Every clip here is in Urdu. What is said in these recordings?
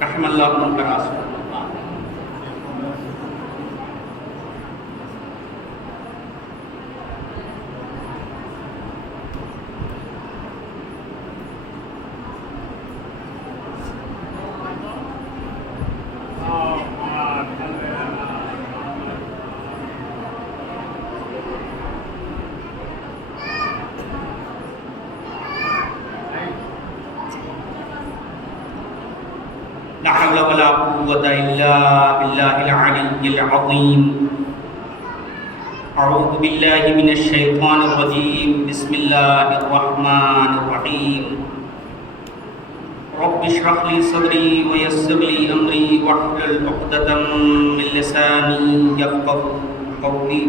رحم اللہ منکراس. لا حول ولا قوة إلا بالله العلي العظيم. أعوذ بالله من الشيطان الرجيم. بسم الله الرحمن الرحيم. رب اشرح لي صدري ويسر لي أمري واحلل عقدة من لساني يفقهوا قولي.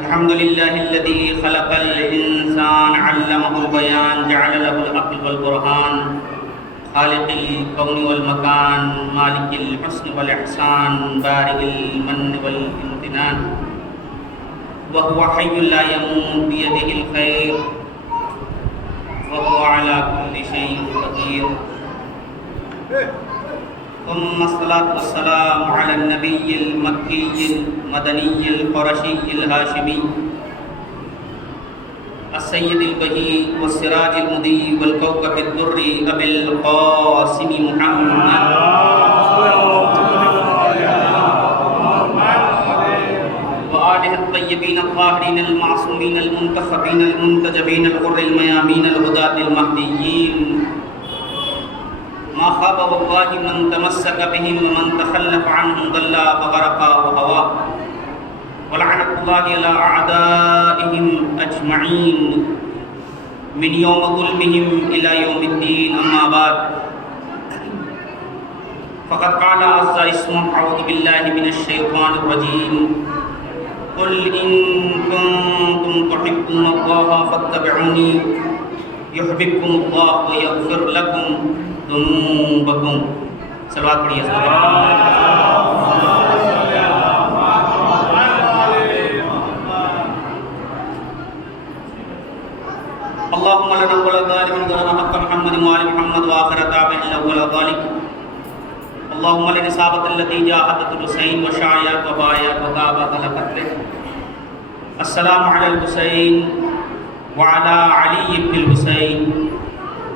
الحمد لله الذي خلق الإنسان علمه البيان جعل له العقل والبرهان خالق الكون والمكان مالك الحسن والإحسان بارئ المن والامتنان وهو حي لا يموت بيده الخير وهو على كل شيء قدير. ثم الصلاة والسلام على النبي المكي المدني القرشي الهاشمي السيد البهي والسراج المضيء والكوكب الدري أبي القاسم محمد وآله الطيبين الطاهرين المعصومين المنتخبين المنتجبين الغر الميامين الهداة المهديين. ما خاب والله من تمسك بهم ومن تخلف عنهم ضل وغرق وهوى. ولعنة الله على أعدائهم أجمعين من يوم ظلمهم إلى يوم الدين. أما بعد فقد قال عز اسمه أعوذ بالله من الشيطان الرجيم. قل إن كنتم تحبون الله فاتبعوني يحببكم الله ويغفر لكم ذنوبكم. صلوات پڑھیے. اللهم لنا ولا ظالم ظلم حق محمد وآل محمد وآخر تابع له ولا ظالم. اللهم لنصابة التي جاءت الحسين وشايات وبايات وغابت لقتله. السلام على الحسين وعلى علي بن الحسين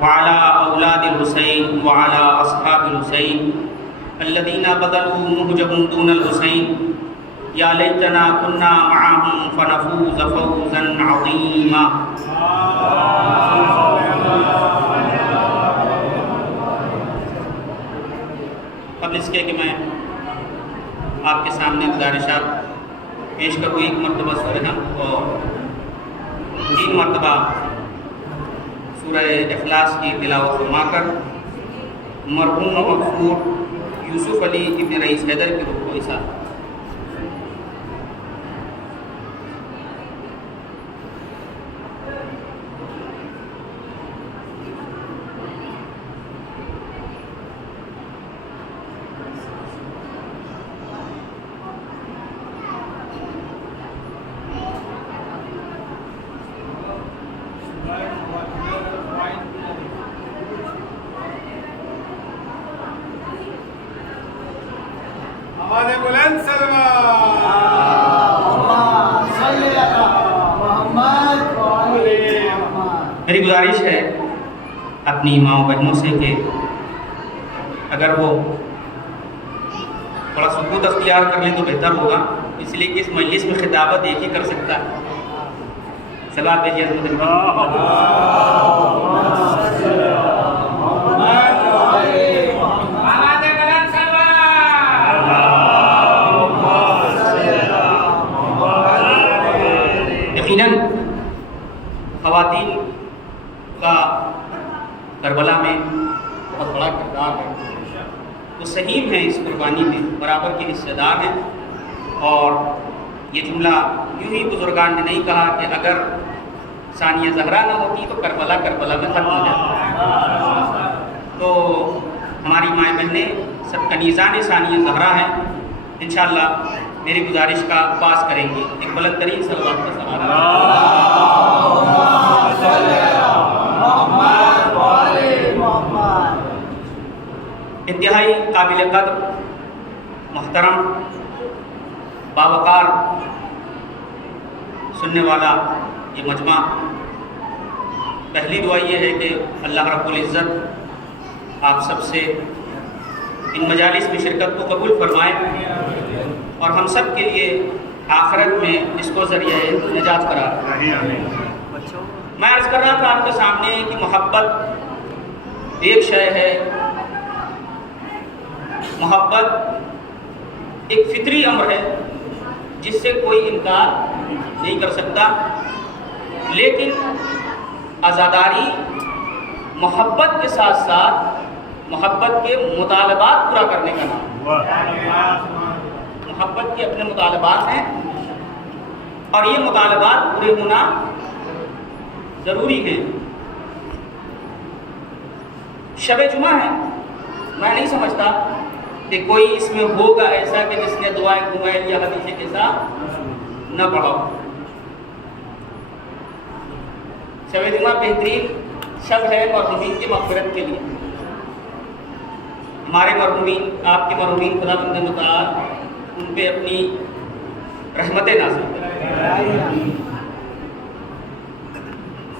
وعلى أولاد الحسين وعلى أصحاب الحسين الذين بذلوا مهجهم دون الحسين. يا ليتنا كنا معهم فنفوز فوزا عظيما. قبل اس کے کہ میں آپ کے سامنے گزارشات پیش کروں، ایک مرتبہ سورہ نحل اور 3 مرتبہ سورہ اخلاص کی تلاوت فرما کر مرحوم مغفور یوسف علی ابن رئیس حیدر کی روح کو ایسا. میری گزارش ہے اپنی ماں و بہنوں سے کہ اگر وہ تھوڑا سکوت اختیار کر لیں تو بہتر ہوگا، اس لیے کہ اس مجلس میں خطابت ایک ہی کر سکتا ہے. صلوات بھیجیے حضرت یقیناً خواتین کا کربلا میں بہت بڑا کردار ہے، وہ سہیم ہیں اس قربانی میں، برابر کے حصے دار ہیں۔ اور یہ جملہ یوں ہی بزرگان نے نہیں کہا کہ اگر ثانیہ زہرا نہ ہوتی تو کربلا میں ختم ہو جاتا۔ تو ہماری مائیں بہنیں سب کنیزان ثانیہ زہرا ہیں، انشاءاللہ میری گزارش کا پاس کریں گے۔ ایک بلند ترین صلوات کا سہارا۔ انتہائی قابل قدر، محترم، باوقار سننے والا یہ مجمع، پہلی دعا یہ ہے کہ اللہ رب العزت آپ سب سے ان مجالس میں شرکت کو قبول فرمائے اور ہم سب کے لیے آخرت میں اس کو ذریعہ نجات قرار۔ میں عرض کر رہا تھا آپ کے سامنے کہ محبت ایک شے ہے، محبت ایک فطری امر ہے جس سے کوئی انکار نہیں کر سکتا، لیکن عزاداری محبت کے ساتھ ساتھ محبت کے مطالبات پورا کرنے کا نام۔ محبت کے اپنے مطالبات ہیں اور یہ مطالبات پورے ہونا ضروری ہیں۔ شب جمعہ ہے، میں نہیں سمجھتا کہ کوئی اس میں ہوگا ایسا کہ جس نے دعائے قمائل یا حدیث کے ساتھ نہ پڑھا۔ شب جمعہ بہترین شب ہے مرحومین کی مغفرت کے لیے۔ ہمارے مرحومین، آپ کے مرحومین، خدا بند متعال ان پہ اپنی رحمت نازل کرے۔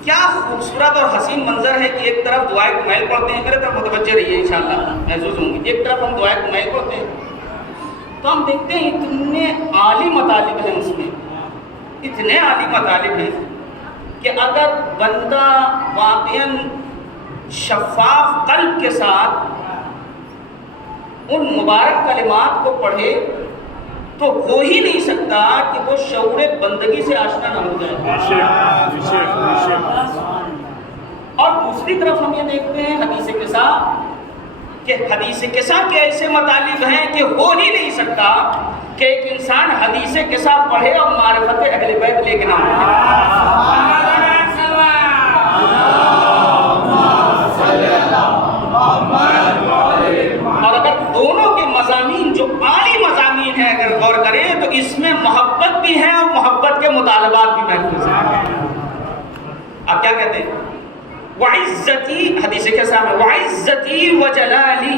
کیا خوبصورت اور حسین منظر ہے کہ ایک طرف دعائے قمائل پڑھتے ہیں، میرے طرف متوجہ رہیے انشاءاللہ محسوس ہوں گے، ایک طرف ہم دعائے قمائل پڑھتے ہیں تو ہم دیکھتے ہیں اتنے عالی مطالب ہیں اس میں، اتنے عالی مطالب ہیں کہ اگر بندہ واقعاً شفاف قلب کے ساتھ ان مبارک کلمات کو پڑھے تو ہو ہی نہیں سکتا کہ وہ شعور بندگی سے آشنا نہ ہو جائے۔ اور دوسری طرف ہم یہ دیکھتے ہیں حدیث قصہ، کہ حدیث قصہ کے ایسے مطالب ہیں کہ ہو ہی نہیں سکتا کہ ایک انسان حدیث قصہ پڑھے اور معرفت اہل بیت لے کے نہ اور اگر دونوں کے مضامین جو عالی مضامین ہیں اگر غور کریں تو اس میں محبت بھی ہے اور محبت کے مطالبات بھی محفوظ ہیں۔ آپ کیا کہتے ہیں؟ وَعِزَّتِي، حدیث کے سامنے وَعِزَّتِي وَجَلَالِي،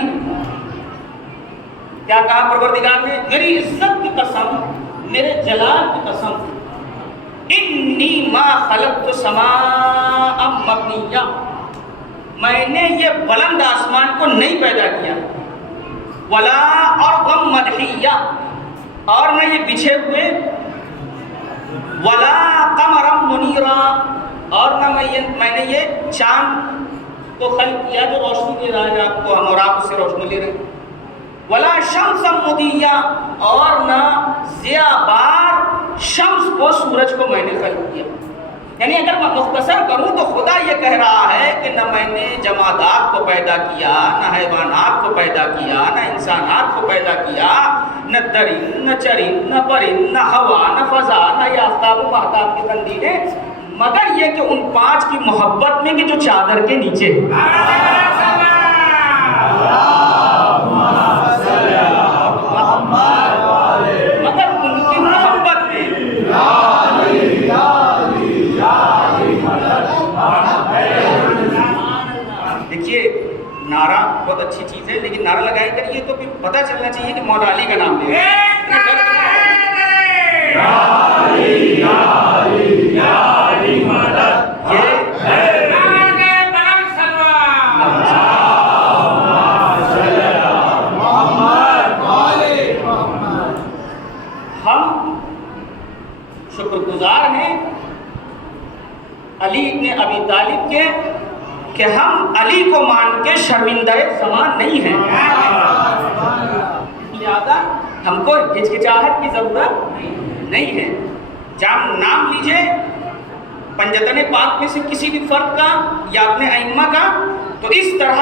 کیا کہا پروردگار نے؟ میری عزت کی قسم، میرے جلال کی قسم، اِنِّي مَا خَلَقْتُ سَمَاءً مَبْنِيًّا، میں نے یہ بلند آسمان کو نہیں پیدا کیا، وَلَا أَرْضًا مَدْحِيًّا، اور نہ یہ بچھے ہوئے، وَلَا قَمَرًا مُنِيرًا، اور نہ میں نے یہ چاند کو خلق کیا جو روشنی دے رہا ہے آپ کو، ہم اور آپ اس سے روشنی لے رہے ہیں، وَلَا شَمْسًا مُضِيًّا، اور نہ ضیاء بار شمس کو، سورج کو میں نے خلق کیا۔ یعنی اگر میں مختصر کروں تو خدا یہ کہہ رہا ہے کہ نہ میں نے جمادات کو پیدا کیا، نہ حیوانات کو پیدا کیا، نہ انسانات کو پیدا کیا، نہ درند، نہ چرند، نہ پرند، نہ ہوا، نہ فضا، نہ یہ آفتاب و مہتاب کی تنظیمیں، مگر یہ کہ ان پانچ کی محبت میں کہ جو چادر کے نیچے مگر ان کی محبت میں دیکھیے نعرہ بہت اچھی چیز ہے، لیکن نعرہ لگائے کر یہ تو پھر پتہ چلنا چاہیے کہ مولا علی کا نام لے ہم شکر گزار ہیں علی ابن ابی طالب کے کہ ہم علی کو مان کے شرمندہ زمان نہیں ہیں، لہذا ہم کو ہچکچاہٹ کی ضرورت نہیں ہے۔ جب نام لیجئے پنجتن پاک میں سے کسی بھی فرد کا یا اپنے ائمہ کا تو اس طرح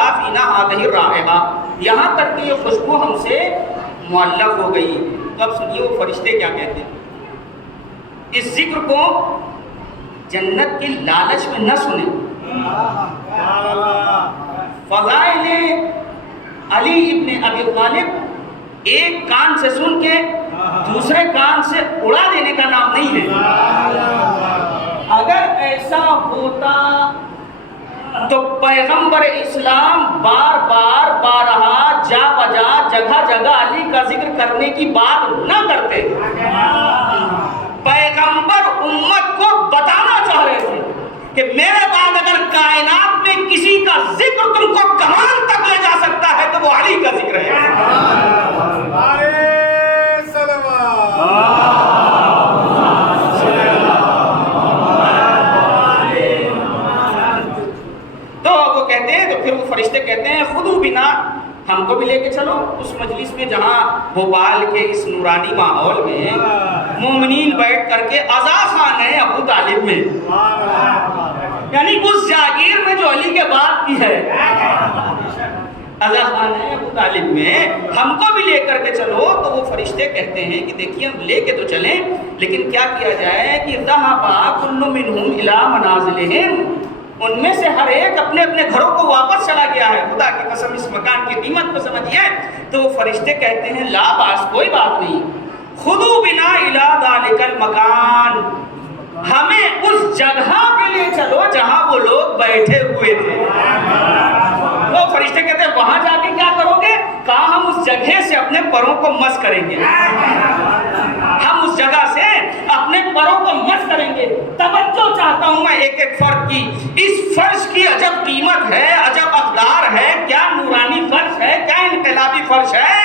تشتریکا فینا هذه الرائحہ، یہاں تک کہ یہ خوشبو ہم سے معلق ہو گئی۔ تو اب سنیے وہ فرشتے کیا کہتے ہیں۔ اس ذکر کو جنت کی لالچ میں نہ سنیں۔ فضائل علی ابن ابی طالب ایک کان سے سن کے دوسرے کان سے اڑا دینے کا نام نہیں ہے۔ اگر ایسا ہوتا تو پیغمبر اسلام بار بار بارہا جا بجا جگہ جگہ علی کا ذکر کرنے کی بات نہ کرتے۔ پیغمبر امت کو بتانا چاہ رہے تھے کہ میرے بعد اگر کائنات میں کسی کا ذکر تم کو کمال تک لے جا سکتا ہے تو وہ علی کا ذکر ہے۔ تو وہ کہتے ہیں، تو پھر وہ فرشتے کہتے ہیں خودو بنا، ہم کو بھی لے کے چلو اس مجلس میں جہاں بھوپال کے اس نورانی ماحول میں مومنین بیٹھ کر کے عزا خان ہے ابو طالب میں، یعنی اس جاگیر میں جو علی کے باپ کی ہے، عزا خان ہے ابو طالب میں، ہم کو بھی لے کر کے چلو۔ تو وہ فرشتے کہتے ہیں کہ دیکھیے ہم لے کے تو چلیں لیکن کیا کیا جائے کہ ذهبا كل منهم الى منازلهم، ان میں سے ہر ایک اپنے اپنے گھروں کو واپس چلا گیا ہے۔ خدا کی قسم اس مکان کی قیمت کو سمجھیے۔ تو وہ فرشتے کہتے ہیں لا باس، کوئی بات نہیں، خذو بنا الی ذلک المکان، ہمیں اس جگہ پہ لے چلو جہاں وہ لوگ بیٹھے ہوئے تھے۔ وہ فرشتے کہتے ہیں وہاں جا کے کیا کرو گے؟ کہا ہم اس جگہ سے اپنے پروں کو مس کریں گے، ہم اس جگہ سے اپنے پروں کو مس کریں گے۔ توجہ چاہتا ہوں میں ایک ایک فرق کی، اس فرش کی عجب قیمت ہے، عجب اقدار ہے، کیا نورانی فرش ہے، کیا انقلابی فرش ہے،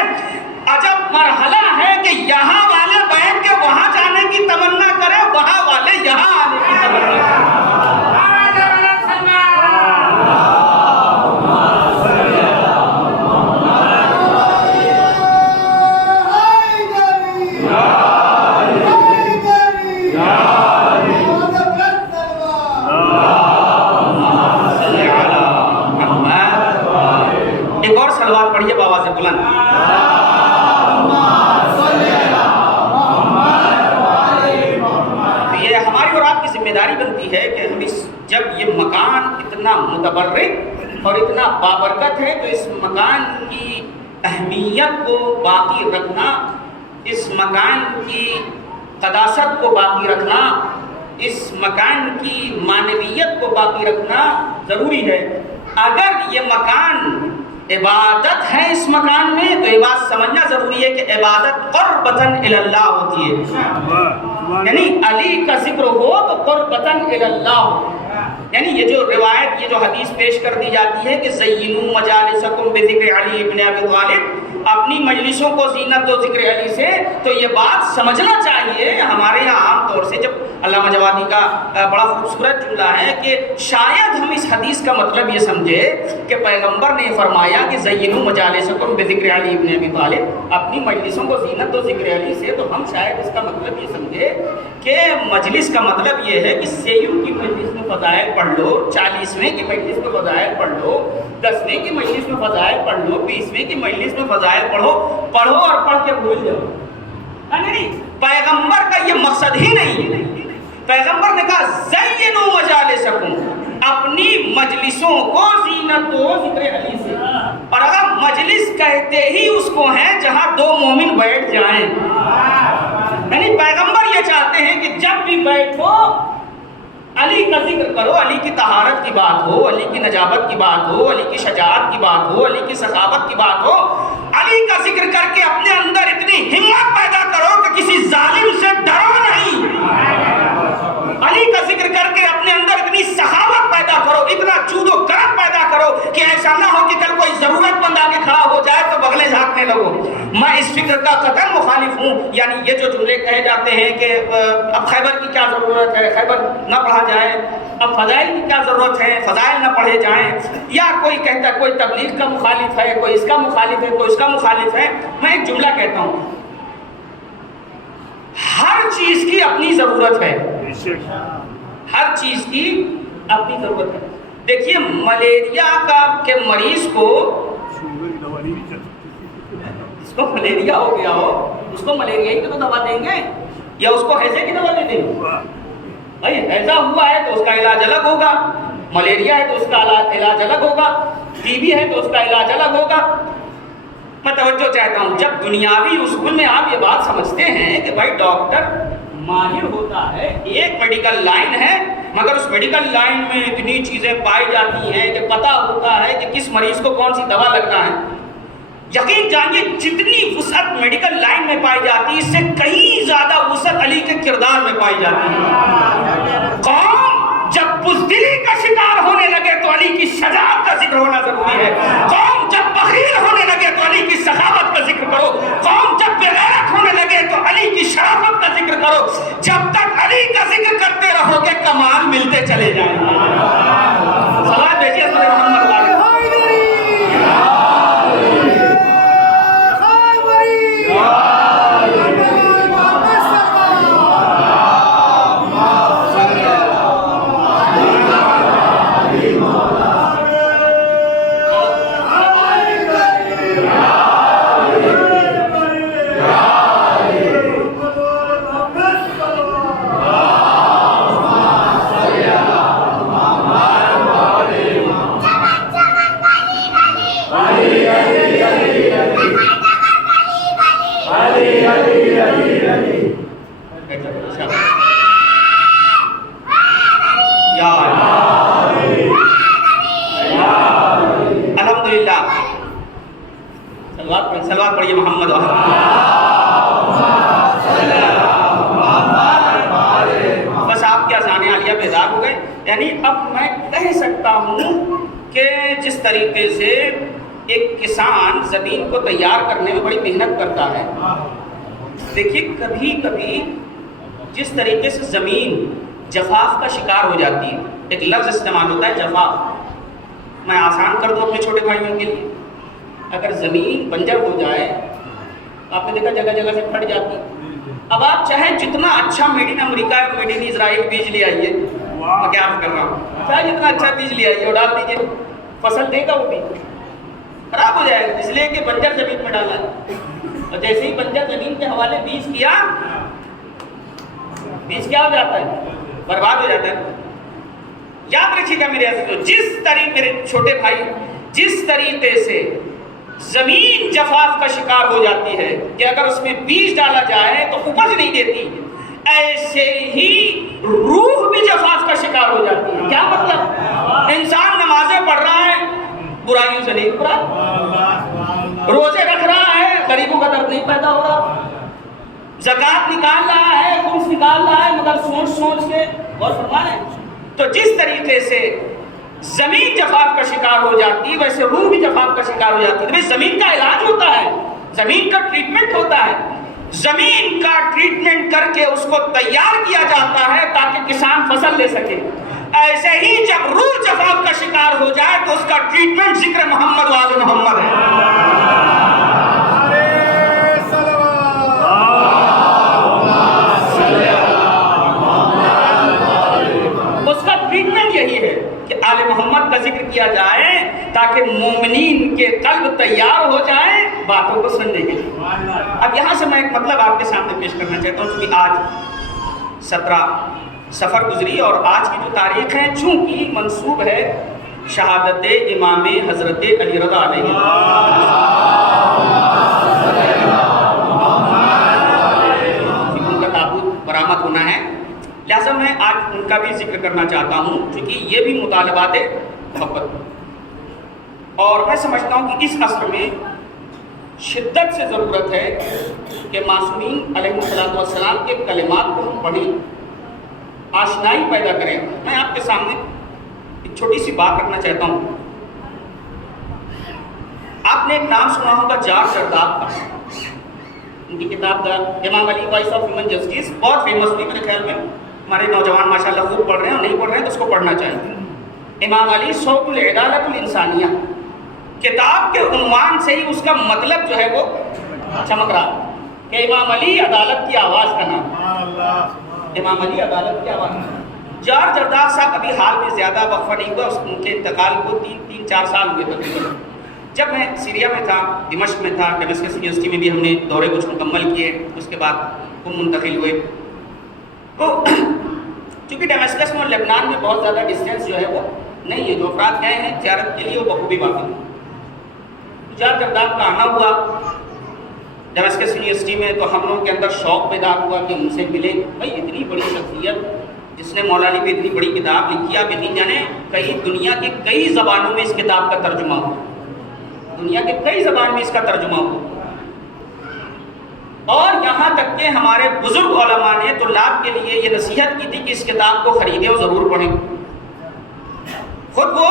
عجب مرحلہ ہے کہ یہاں والے بیٹھ کے وہاں جانے کی تمنا کرے، وہاں والے یہاں آنے کی تمنا کرے۔ ایک اور صلوات پڑھیے بآواز بلند۔ تو یہ ہماری اور آپ کی ذمہ داری بنتی ہے کہ ہم جب یہ مکان اتنا متبرک اور اتنا بابرکت ہے تو اس مکان کی اہمیت کو باقی رکھنا، اس مکان کی قداست کو باقی رکھنا، اس مکان کی معنویت کو باقی رکھنا ضروری ہے۔ اگر یہ مکان عبادت ہے اس مکان میں تو یہ بات سمجھنا ضروری ہے کہ عبادت قربتاً الی اللہ ہوتی ہے، یعنی علی کا ذکر ہو تو قربتاً الی اللہ ہو۔ یعنی یہ جو روایت، یہ جو حدیث پیش کر دی جاتی ہے کہ زینوا مجالسکم بذکر علی ابن ابی طالب، اپنی مجلسوں کو زینت و ذکر علی سے، تو یہ بات سمجھنا چاہیے۔ ہمارے یہاں عام طور سے جب علامہ جوادی کا بڑا خوبصورت جملہ ہے کہ شاید ہم اس حدیث کا مطلب یہ سمجھے کہ پیغمبر نے فرمایا کہ زینوا مجالسکم بذکر علی ابن ابی طالب، اپنی مجلسوں کو زینت و ذکر علی سے، تو ہم شاید اس کا مطلب یہ سمجھے کہ مجلس کا مطلب یہ ہے کہ سیوں کی مجلس میں فضائل پڑھ لو، 40ویں کی مجلس میں فضائل پڑھ لو، 10ویں کی مجلس میں فضائل پڑھ لو، 20ویں کی مجلس میں فضائل پڑھو اور پڑھ کے بھول جاؤ۔ نہیں، پیغمبر کا یہ مقصد ہی نہیں ہے۔ پیغمبر نے کہا زینوا مجالسکم، اپنی مجلسوں کو زینت و ذکر علی سے، اور اگر مجلس کہتے ہی اس کو ہیں جہاں دو مومن بیٹھ جائیں، یعنی پیغمبر یہ چاہتے ہیں کہ جب بھی بیٹھو علی کا ذکر کرو، علی کی طہارت کی بات ہو، علی کی نجابت کی بات ہو، علی کی شجاعت کی بات ہو، علی کی سخاوت کی بات ہو، علی کا ذکر کر کے اپنے اندر اتنی ہمت پیدا کرو کہ کسی ظالم سے ڈرو نہیں، علی کا ذکر کر کے اپنے اندر اتنی سخاوت پیدا کرو، اتنا جود و کرم پیدا کرو کہ ایسا نہ ہو کہ کل کوئی ضرورت مند آ کے کھڑا ہو جائے تو بغلیں جھانکنے لگو۔ میں اس فکر کا قطعاً مخالف ہوں، یعنی یہ جو جملے کہے جاتے ہیں کہ اب خیبر کی کیا ضرورت ہے، خیبر نہ پڑھا جائے، اب فضائل کی کیا ضرورت ہے، فضائل نہ پڑھے جائیں، یا کوئی کہتا ہے کوئی تبلیغ کا مخالف ہے، کوئی اس کا مخالف ہے، کوئی اس کا مخالف ہے۔ میں ایک جملہ کہتا ہوں، ہر چیز کی اپنی ضرورت ہے، ہر چیز کی اپنی ضرورت ہے۔ دیکھیے ملیریا کے مریض کو اس کو ملیریا ہو گیا ہو، اس کو ملیریا کی تو دوا دیں گے یا اس کو ہیضے کی دوا دے دیں گے؟ بھائی ہیضہ ہوا ہے تو اس کا علاج الگ ہوگا، ملیریا ہے تو اس کا علاج الگ ہوگا، ٹی بی ہے تو اس کا علاج الگ ہوگا۔ میں توجہ چاہتا ہوں، جب دنیاوی اصول میں آپ یہ بات سمجھتے ہیں کہ بھائی ڈاکٹر ماہر ہوتا ہے، ایک میڈیکل لائن ہے، مگر اس میڈیکل لائن میں اتنی چیزیں پائی جاتی ہیں کہ پتہ ہوتا ہے کہ کس مریض کو کون سی دوا لگنا ہے۔ یقین جانیے جتنی وسعت میڈیکل لائن میں پائی جاتی ہے، اس سے کہیں زیادہ وسعت علی کے کردار میں پائی جاتی ہے۔ قوم جب بزدلی کا شکار ہونے لگے تو علی کی شجاعت کا ذکر ہونا ضروری ہے۔ قوم جب بخیل ہونے لگے تو علی کی سخاوت کا ذکر کرو۔ قوم جب بے غیرت ہونے لگے تو علی کی شرافت کا ذکر کرو۔ جب تک علی کا ذکر کرتے رہو گے کمال ملتے چلے جائیں گے۔ صلوات بھیجیے محمد علیہ۔ سلوات پڑھیے محمد بس آپ کے اذان عالیہ بیدار ہو گئے۔ یعنی اب میں کہہ سکتا ہوں کہ جس طریقے سے ایک کسان زمین کو تیار کرنے میں بڑی محنت کرتا ہے، دیکھیے کبھی کبھی جس طریقے سے زمین جفاف کا شکار ہو جاتی ہے، ایک لفظ استعمال ہوتا ہے جفاف، میں آسان کر دوں اپنے چھوٹے بھائیوں کے لیے، اگر زمین بنجر ہو جائے آپ نے دیکھا جگہ جگہ سے پھٹ جاتی، اب آپ چاہے جتنا اچھا میڈ ان امریکہ اور میڈ ان اسرائیل بیج لے آئیے، میں کیا کر رہا ہوں، چاہے جتنا اچھا بیج لے آئیے اور ڈال دیجیے، فصل دے گا وہ بیج خراب ہو جائے گا، اس لیے کہ بنجر زمین میں ڈالا ہے۔ اور جیسے ہی بنجر زمین کے حوالے بیج کیا، بیج کیا ہو جاتا ہے، برباد ہو جاتا ہے۔ یاد رکھیے گا میرے عزیزو، جس طریقے میرے چھوٹے بھائی جس طریقے سے زمین جفاف کا شکار ہو جاتی ہے کہ اگر اس میں بیج ڈالا جائے تو اپج نہیں دیتی، ایسے ہی روح بھی جفاف کا شکار ہو جاتی ہے۔ کیا مطلب؟ انسان نمازیں پڑھ رہا ہے، برائیوں سے نہیں رک رہا، روزے رکھ رہا ہے، غریبوں کا درد نہیں پیدا ہو رہا، زکوٰۃ نکال رہا ہے، خمس نکال رہا ہے، مگر سوچ سوچ کے غور فرما رہے ہیں۔ تو جس طریقے سے زمین جفاف کا شکار ہو جاتی ہے ویسے روح بھی جفاف کا شکار ہو جاتی ہے۔ زمین کا علاج ہوتا ہے، زمین کا ٹریٹمنٹ ہوتا ہے، زمین کا ٹریٹمنٹ کر کے اس کو تیار کیا جاتا ہے تاکہ کسان فصل لے سکے۔ ایسے ہی jab روح جفاف کا شکار ہو جائے تو اس کا ٹریٹمنٹ ذکر محمد و آل محمد ہے۔ اس کا ٹریٹمنٹ یہی ہے کہ آل محمد کا ذکر کیا جائے تاکہ مومنین کے قلب تیار ہو جائیں باتوں کو سننے کے لیے۔ اب یہاں سے میں ایک مطلب آپ کے سامنے پیش کرنا چاہتا ہوں، چونکہ آج 17 سفر گزری اور آج کی جو تاریخ ہے چونکہ منسوب ہے شہادت امام حضرت علی رضا علیہ ان کا تابوت برآمد ہونا ہے، لہذا میں آج ان کا بھی ذکر کرنا چاہتا ہوں کیونکہ یہ بھی مطالبات محبت، اور میں سمجھتا ہوں کہ اس عصر میں شدت سے ضرورت ہے کہ معصومین علیہ السلام کے کلمات کو ہم پڑھیں، آشنائی پیدا کریں۔ میں آپ کے سامنے ایک چھوٹی سی بات رکھنا چاہتا ہوں۔ آپ نے ایک نام سنا ہوگا جار جرداب کا، ان کی کتاب دا امام علی وائس آف ہیومن جسٹس، بہت فیمس ہوئی، میرے خیال میں ہمارے نوجوان ماشاءاللہ خوب پڑھ رہے ہیں، اور نہیں پڑھ رہے ہیں تو اس کو پڑھنا چاہیے۔ امام علی صوت العدالت الانسانیہ کتاب کے عنوان سے ہی اس کا مطلب جو ہے وہ چمک رہا کہ امام علی عدالت کی آواز کا نام، امام علی عدالت کی آواز۔ جارج ارداغ صاحب ابھی حال میں زیادہ وقفہ نہیں ہوا، ان کے انتقال کو 3-4 سال ہوئے تقریباً. جب میں سیریا میں تھا، دمشق میں تھا، ڈیمسکس یونیورسٹی میں بھی ہم نے دورے کچھ مکمل کیے، اس کے بعد ہم منتقل ہوئے. تو چونکہ ڈیمسکس میں اور لبنان میں بہت زیادہ ڈسٹینس جو ہے وہ نہیں ہے، جو افراد گئے ہیں زیارت کے لیے وہ بخوبی واقف ہیں. جارج ارداغ کا آنا ہوا ڈیمسکس یونیورسٹی میں، تو ہم لوگوں کے اندر شوق پیدا ہوا کہ ان سے ملے. بھائی اتنی بڑی شخصیت جس نے مولا علی پہ اتنی بڑی کتاب لکھی، آپ یقین جانے دنیا کے کئی زبانوں میں اس کتاب کا ترجمہ ہوا، دنیا کے کئی زبان میں اس کا ترجمہ ہوا. اور یہاں تک کہ ہمارے بزرگ علماء نے طلاب کے لیے یہ نصیحت کی تھی کہ اس کتاب کو خریدیں اور ضرور پڑھیں. خود وہ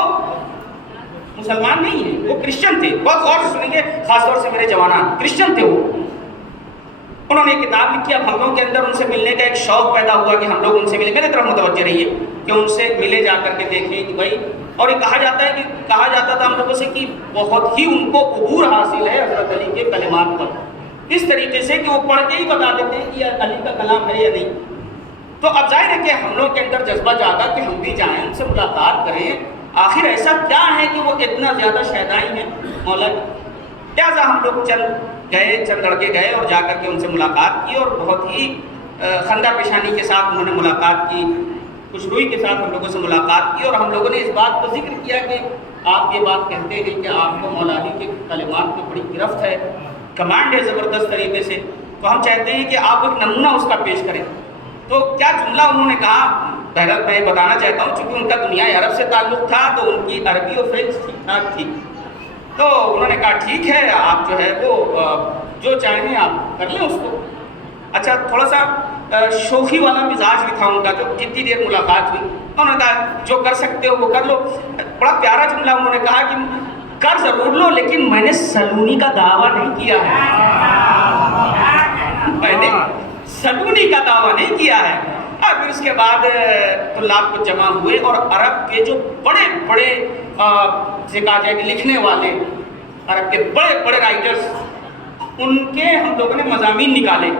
مسلمان نہیں ہیں، وہ کرسچن تھے. بہت غور سے سنیں گے، خاص طور سے میرے جوانان کرسچن تھے. وہ انہوں نے کتاب لکھی. اب ہم لوگوں کے اندر ان سے ملنے کا ایک شوق پیدا ہوا کہ ہم لوگ ان سے ملیں. میرے طرف متوجہ رہیے کہ ان سے ملے، جا کر کے دیکھیں کہ بھائی. اور یہ کہا جاتا تھا ہم لوگوں سے کہ بہت ہی ان کو عبور حاصل ہے حضرت علی کے کلمات پر، اس طریقے سے کہ وہ پڑھ کے ہی بتا دیتے ہیں کہ یہ علی کا کلام ہے یا نہیں. تو اب ظاہر ہے کہ ہم لوگ کے اندر جذبہ جاگا کہ ہم بھی جائیں، ان سے ملاقات کریں. آخر ایسا کیا ہے کہ وہ اتنا زیادہ شیدائی ہیں مولا کی. لہٰذا ہم لوگ چند لڑکے گئے اور جا کر کے ان سے ملاقات کی، اور بہت ہی خندہ پیشانی کے ساتھ انہوں نے ملاقات کی، خوشروئی کے ساتھ ہم لوگوں سے ملاقات کی. اور ہم لوگوں نے اس بات کو ذکر کیا کہ آپ یہ بات کہتے ہیں کہ آپ کو مولا علی کے کلمات میں بڑی گرفت ہے، کمانڈ ہے زبردست طریقے سے، تو ہم چاہتے ہیں کہ آپ ایک نمونہ اس کا پیش کریں. تو کیا جملہ انہوں نے کہا، بہرحال میں بتانا چاہتا ہوں چونکہ ان کا دنیا عرب سے تعلق تھا تو ان کی عربی اور فرینچ ٹھیک ٹھاک تھی. تو انہوں نے کہا ٹھیک ہے، آپ جو ہے وہ جو چاہیں آپ کر لیں اس کو. اچھا تھوڑا سا شوخی والا مزاج بھی تھا ان کا، جو جتنی دیر ملاقات ہوئی انہوں نے کہا جو کر سکتے ہو وہ کر لو. بڑا پیارا جملہ انہوں نے کہا کہ کر ضرور لو لیکن میں نے سلونی کا دعویٰ نہیں کیا ہے. میں نے سلونی کا دعویٰ نہیں کیا ہے. اور پھر اس کے بعد طلاب کو جمع ہوئے اور عرب کے جو بڑے بڑے سے کہا جائے کہ لکھنے والے، عرب کے بڑے بڑے رائٹرز، ان کے ہم لوگوں نے مضامین نکالے.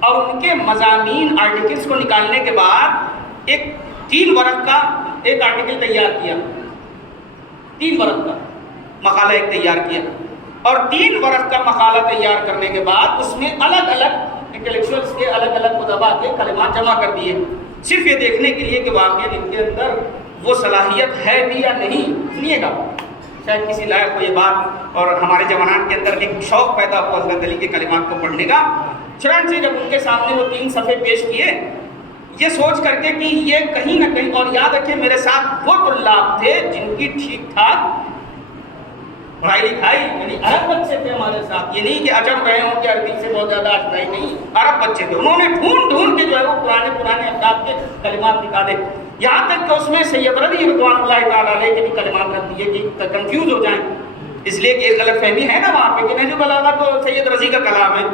اور ان کے مضامین آرٹیکلز کو نکالنے کے بعد ایک 3 ورق کا ایک آرٹیکل تیار کیا، 3 ورق کا مقالہ ایک تیار کیا. اور 3 ورق کا مقالہ تیار کرنے کے بعد اس میں الگ الگ انٹلیکچوئلس کے الگ الگ ادبا کے کلمات جمع کر دیے، صرف یہ دیکھنے کے لیے کہ واقعی ان کے اندر وہ صلاحیت ہے بھی یا نہیں. سنیے گا شاید کسی لائق کو یہ بات، اور ہمارے جوانان کے اندر ایک شوق پیدا ہوا حضرت علی کے کلمات کو پڑھنے کا. چنانچہ جب ان کے سامنے وہ 3 صفحے پیش کیے، یہ سوچ کر کے کہ یہ کہیں نہ کہیں، اور یاد رکھیں میرے ساتھ وہ طلاب تھے جن کی ٹھیک ٹھاک پڑھائی لکھائی، یعنی عرب بچے تھے ہمارے ساتھ. یہ نہیں کہ عجم رہے ہوں کہ عربی سے بہت زیادہ آشنائی نہیں، عرب بچے تھے. انہوں نے ڈھونڈ کے جو ہے وہ پرانے افراد کے کلمات نکالے، یہاں تک کہ اس میں سید رضی رضوان اللہ تعالیٰ علیہ کے بھی کلمات رکھ دیے کہ کنفیوز ہو جائیں. اس لیے کہ ایک غلط فہمی ہے نا وہاں پہ کہ نہج البلاغہ تو سید رضی کا کلام ہے،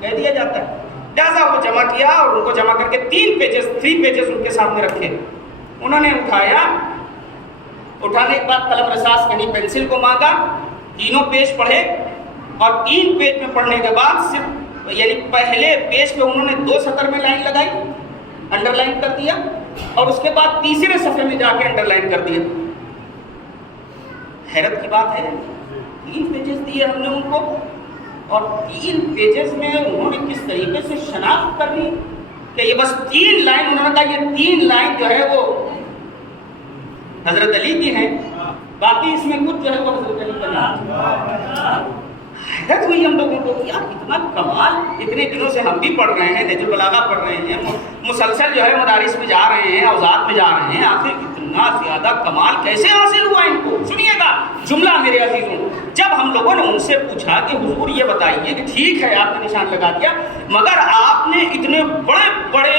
کہہ دیا جاتا ہے. لہٰذا وہ جمع کیا اور ان کو جمع کر کے 3 پیجز ان کے سامنے رکھے. انہوں نے اٹھایا، اٹھانے کے بعد قلم رصاص یعنی پینسل کو مانگا، تینوں پیج پڑھے. اور 3 پیج میں پڑھنے کے بعد صرف یعنی پہلے پیج پہ انہوں نے 2 سطر میں لائن لگائی، انڈر لائن کر دیا، اور اس کے بعد تیسرے صفحے میں جا کے انڈر لائن کر دیا. حیرت کی بات ہے، 3 پیجز دیے ہم نے ان کو، اور 3 پیجز میں انہوں نے کس طریقے سے شناخت کر لی کہ یہ بس 3 لائن، انہوں نے کہا یہ 3 لائن جو ہے وہ حضرت علی کی ہیں، باقی اس میں کچھ جو ہے وہ حضرت علی کا نہیں. حیرت ہوئی ہم لوگوں کو کہ یار اتنا کمال، اتنے دنوں سے ہم بھی پڑھ رہے ہیں، نہج البلاغہ پڑھ رہے ہیں، مسلسل جو ہے مدارس میں جا رہے ہیں، اوزات میں جا رہے ہیں، آخر اتنا زیادہ کمال کیسے حاصل ہوا ان کو. سنیے گا جملہ میرے عزیزوں، جب ہم لوگوں نے ان سے پوچھا کہ حضور یہ بتائیے کہ ٹھیک ہے آپ نے نشان لگا دیا، مگر آپ نے اتنے بڑے بڑے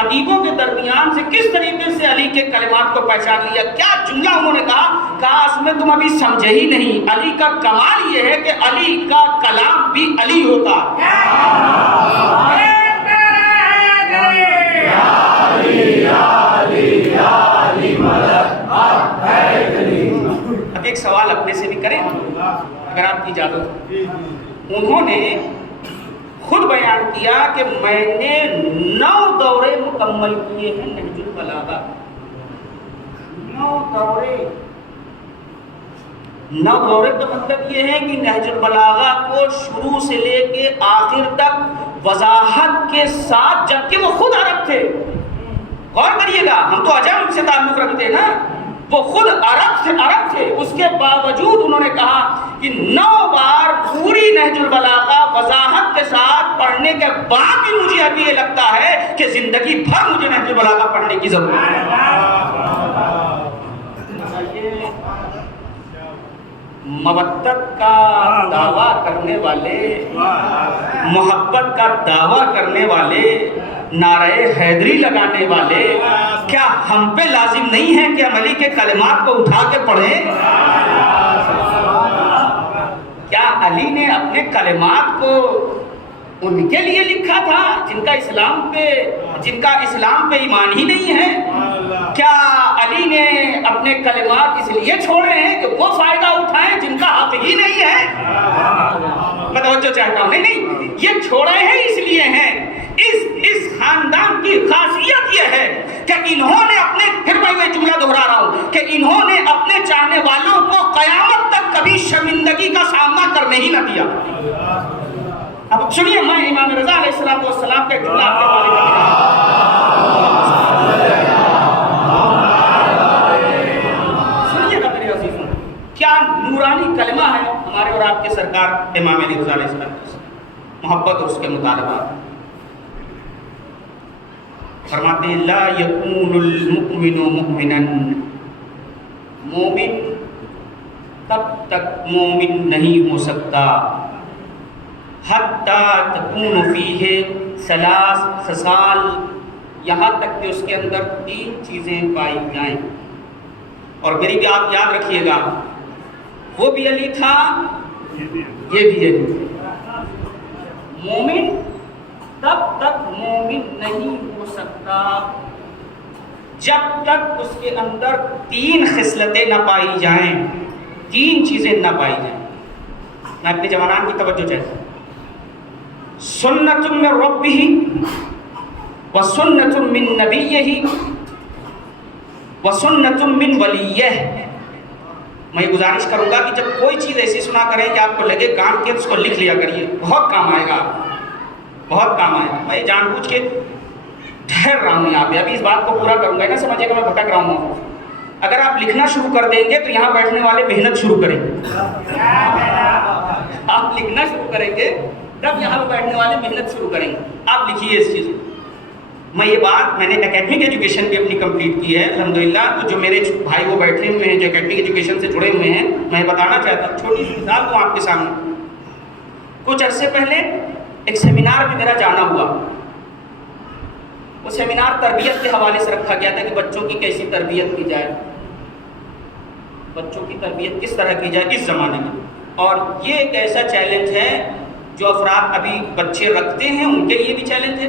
ادیبوں کے درمیان سے کس طریقے سے علی کے کلمات کو پہچان لیا؟ کیا جملہ انہوں نے کہا، کاش میں تم ابھی سمجھے ہی نہیں. علی کا کمال یہ ہے کہ علی کا کلام بھی علی ہوتا. اب ایک سوال اپنے سے بھی کریں اگر آپ کی اجازت. انہوں نے خود بیان کیا کہ میں نے 9 دورے مکمل کیے ہیں نہج البلاغہ. 9 دورے کا مطلب یہ ہے کہ نہج البلاغہ کو شروع سے لے کے آخر تک وضاحت کے ساتھ، جبکہ وہ خود عرب تھے، غور کریے گا، ہم تو عجم سے تعلق رکھتے ہیں نا، وہ خود عرب تھے، اس کے باوجود انہوں نے کہا کہ 9 بار پوری نہج البلاغہ وضاحت کے ساتھ پڑھنے کے بعد بھی مجھے ابھی یہ لگتا ہے کہ زندگی بھر مجھے نہج البلاغہ پڑھنے کی ضرورت ہے۔ مودت کا دعویٰ کرنے والے، محبت کا دعویٰ کرنے والے، نعرہ حیدری لگانے والے، کیا ہم پہ لازم نہیں ہے کہ ہم علی کے کلمات کو اٹھا کے پڑھیں؟ کیا علی نے اپنے کلمات کو ان کے لیے لکھا تھا جن کا اسلام پہ ایمان ہی نہیں ہے؟ کیا علی نے اپنے کلمات اس لیے چھوڑے ہیں کہ وہ فائدہ اٹھائیں جن کا حق ہی نہیں ہے؟ میں توجہ چاہتا ہوں، نہیں، یہ چھوڑے ہیں اس لیے ہیں، اس خاندان کی خاصیت یہ ہے کہ انہوں نے پھر میں جملہ دہرا رہا ہوں کہ انہوں نے اپنے چاہنے والوں کو قیامت تک کبھی شرمندگی کا سامنا کرنے ہی نہ دیا۔ اب سنیے، میں امام رضا علیہ السلام کے جملہ آپ کے بارے میں سنیے گا میرے عزیزوں، کیا نورانی کلمہ ہے ہمارے اور آپ کے سرکار امام رضا علیہ السلام، محبت اور اس کے مطالبات۔ فرماتے ہیں لا یکون المؤمن مؤمنا، مومن تب تک مومن نہیں ہو سکتا حتی تکون فیہ ثلاث خصال، یہاں تک کہ اس کے اندر 3 چیزیں پائی جائیں۔ اور میری بھی آپ یاد رکھیے گا، وہ بھی علی تھا، یہ بھی علی تھا۔ مومن تب تک مومن نہیں ہو سکتا جب تک اس کے اندر 3 خصلتیں نہ پائی جائیں، 3 چیزیں نہ پائی جائیں۔ میں اپنے جوانان کی توجہ چاہتا ہوں۔ سنت من ربہ وسنت من نبیہ وسنت من ولیہ۔ میں گزارش کروں گا کہ جب کوئی چیز ایسی سنا کریں کہ آپ کو لگے کام کے، اس کو لکھ لیا کریے، بہت کام آئے گا، بہت کام آئے گا۔ میں جان بوجھ کے ٹھہر رہا ہوں یہاں پہ، ابھی اس بات کو پورا کروں گا، نہ سمجھے گا میں بھٹک رہا ہوں۔ اگر آپ لکھنا شروع کر دیں گے تو یہاں بیٹھنے والے محنت شروع کریں گے۔ آپ لکھنا شروع کریں گے تب یہاں پہ بیٹھنے والے محنت شروع کریں گے۔ آپ لکھیے اس چیز کو۔ میں یہ بات، میں نے اکیڈمک ایجوکیشن بھی اپنی کمپلیٹ کی ہے الحمدللہ، تو جو میرے بھائی وہ بیٹھے ہوئے ہیں جو اکیڈمک ایجوکیشن سے جڑے ہوئے ہیں، میں بتانا چاہتا ہوں، چھوٹی سی مثال دوں آپ کے سامنے۔ کچھ عرصے پہلے ایک سیمینار میں میرا جانا ہوا۔ وہ سیمینار تربیت کے حوالے سے رکھا گیا تھا کہ بچوں کی کیسی تربیت کی جائے، بچوں کی تربیت کس طرح کی جائے اس زمانے میں۔ اور یہ ایک ایسا چیلنج ہے جو افراد ابھی بچے رکھتے ہیں ان کے لیے بھی چیلنج ہے،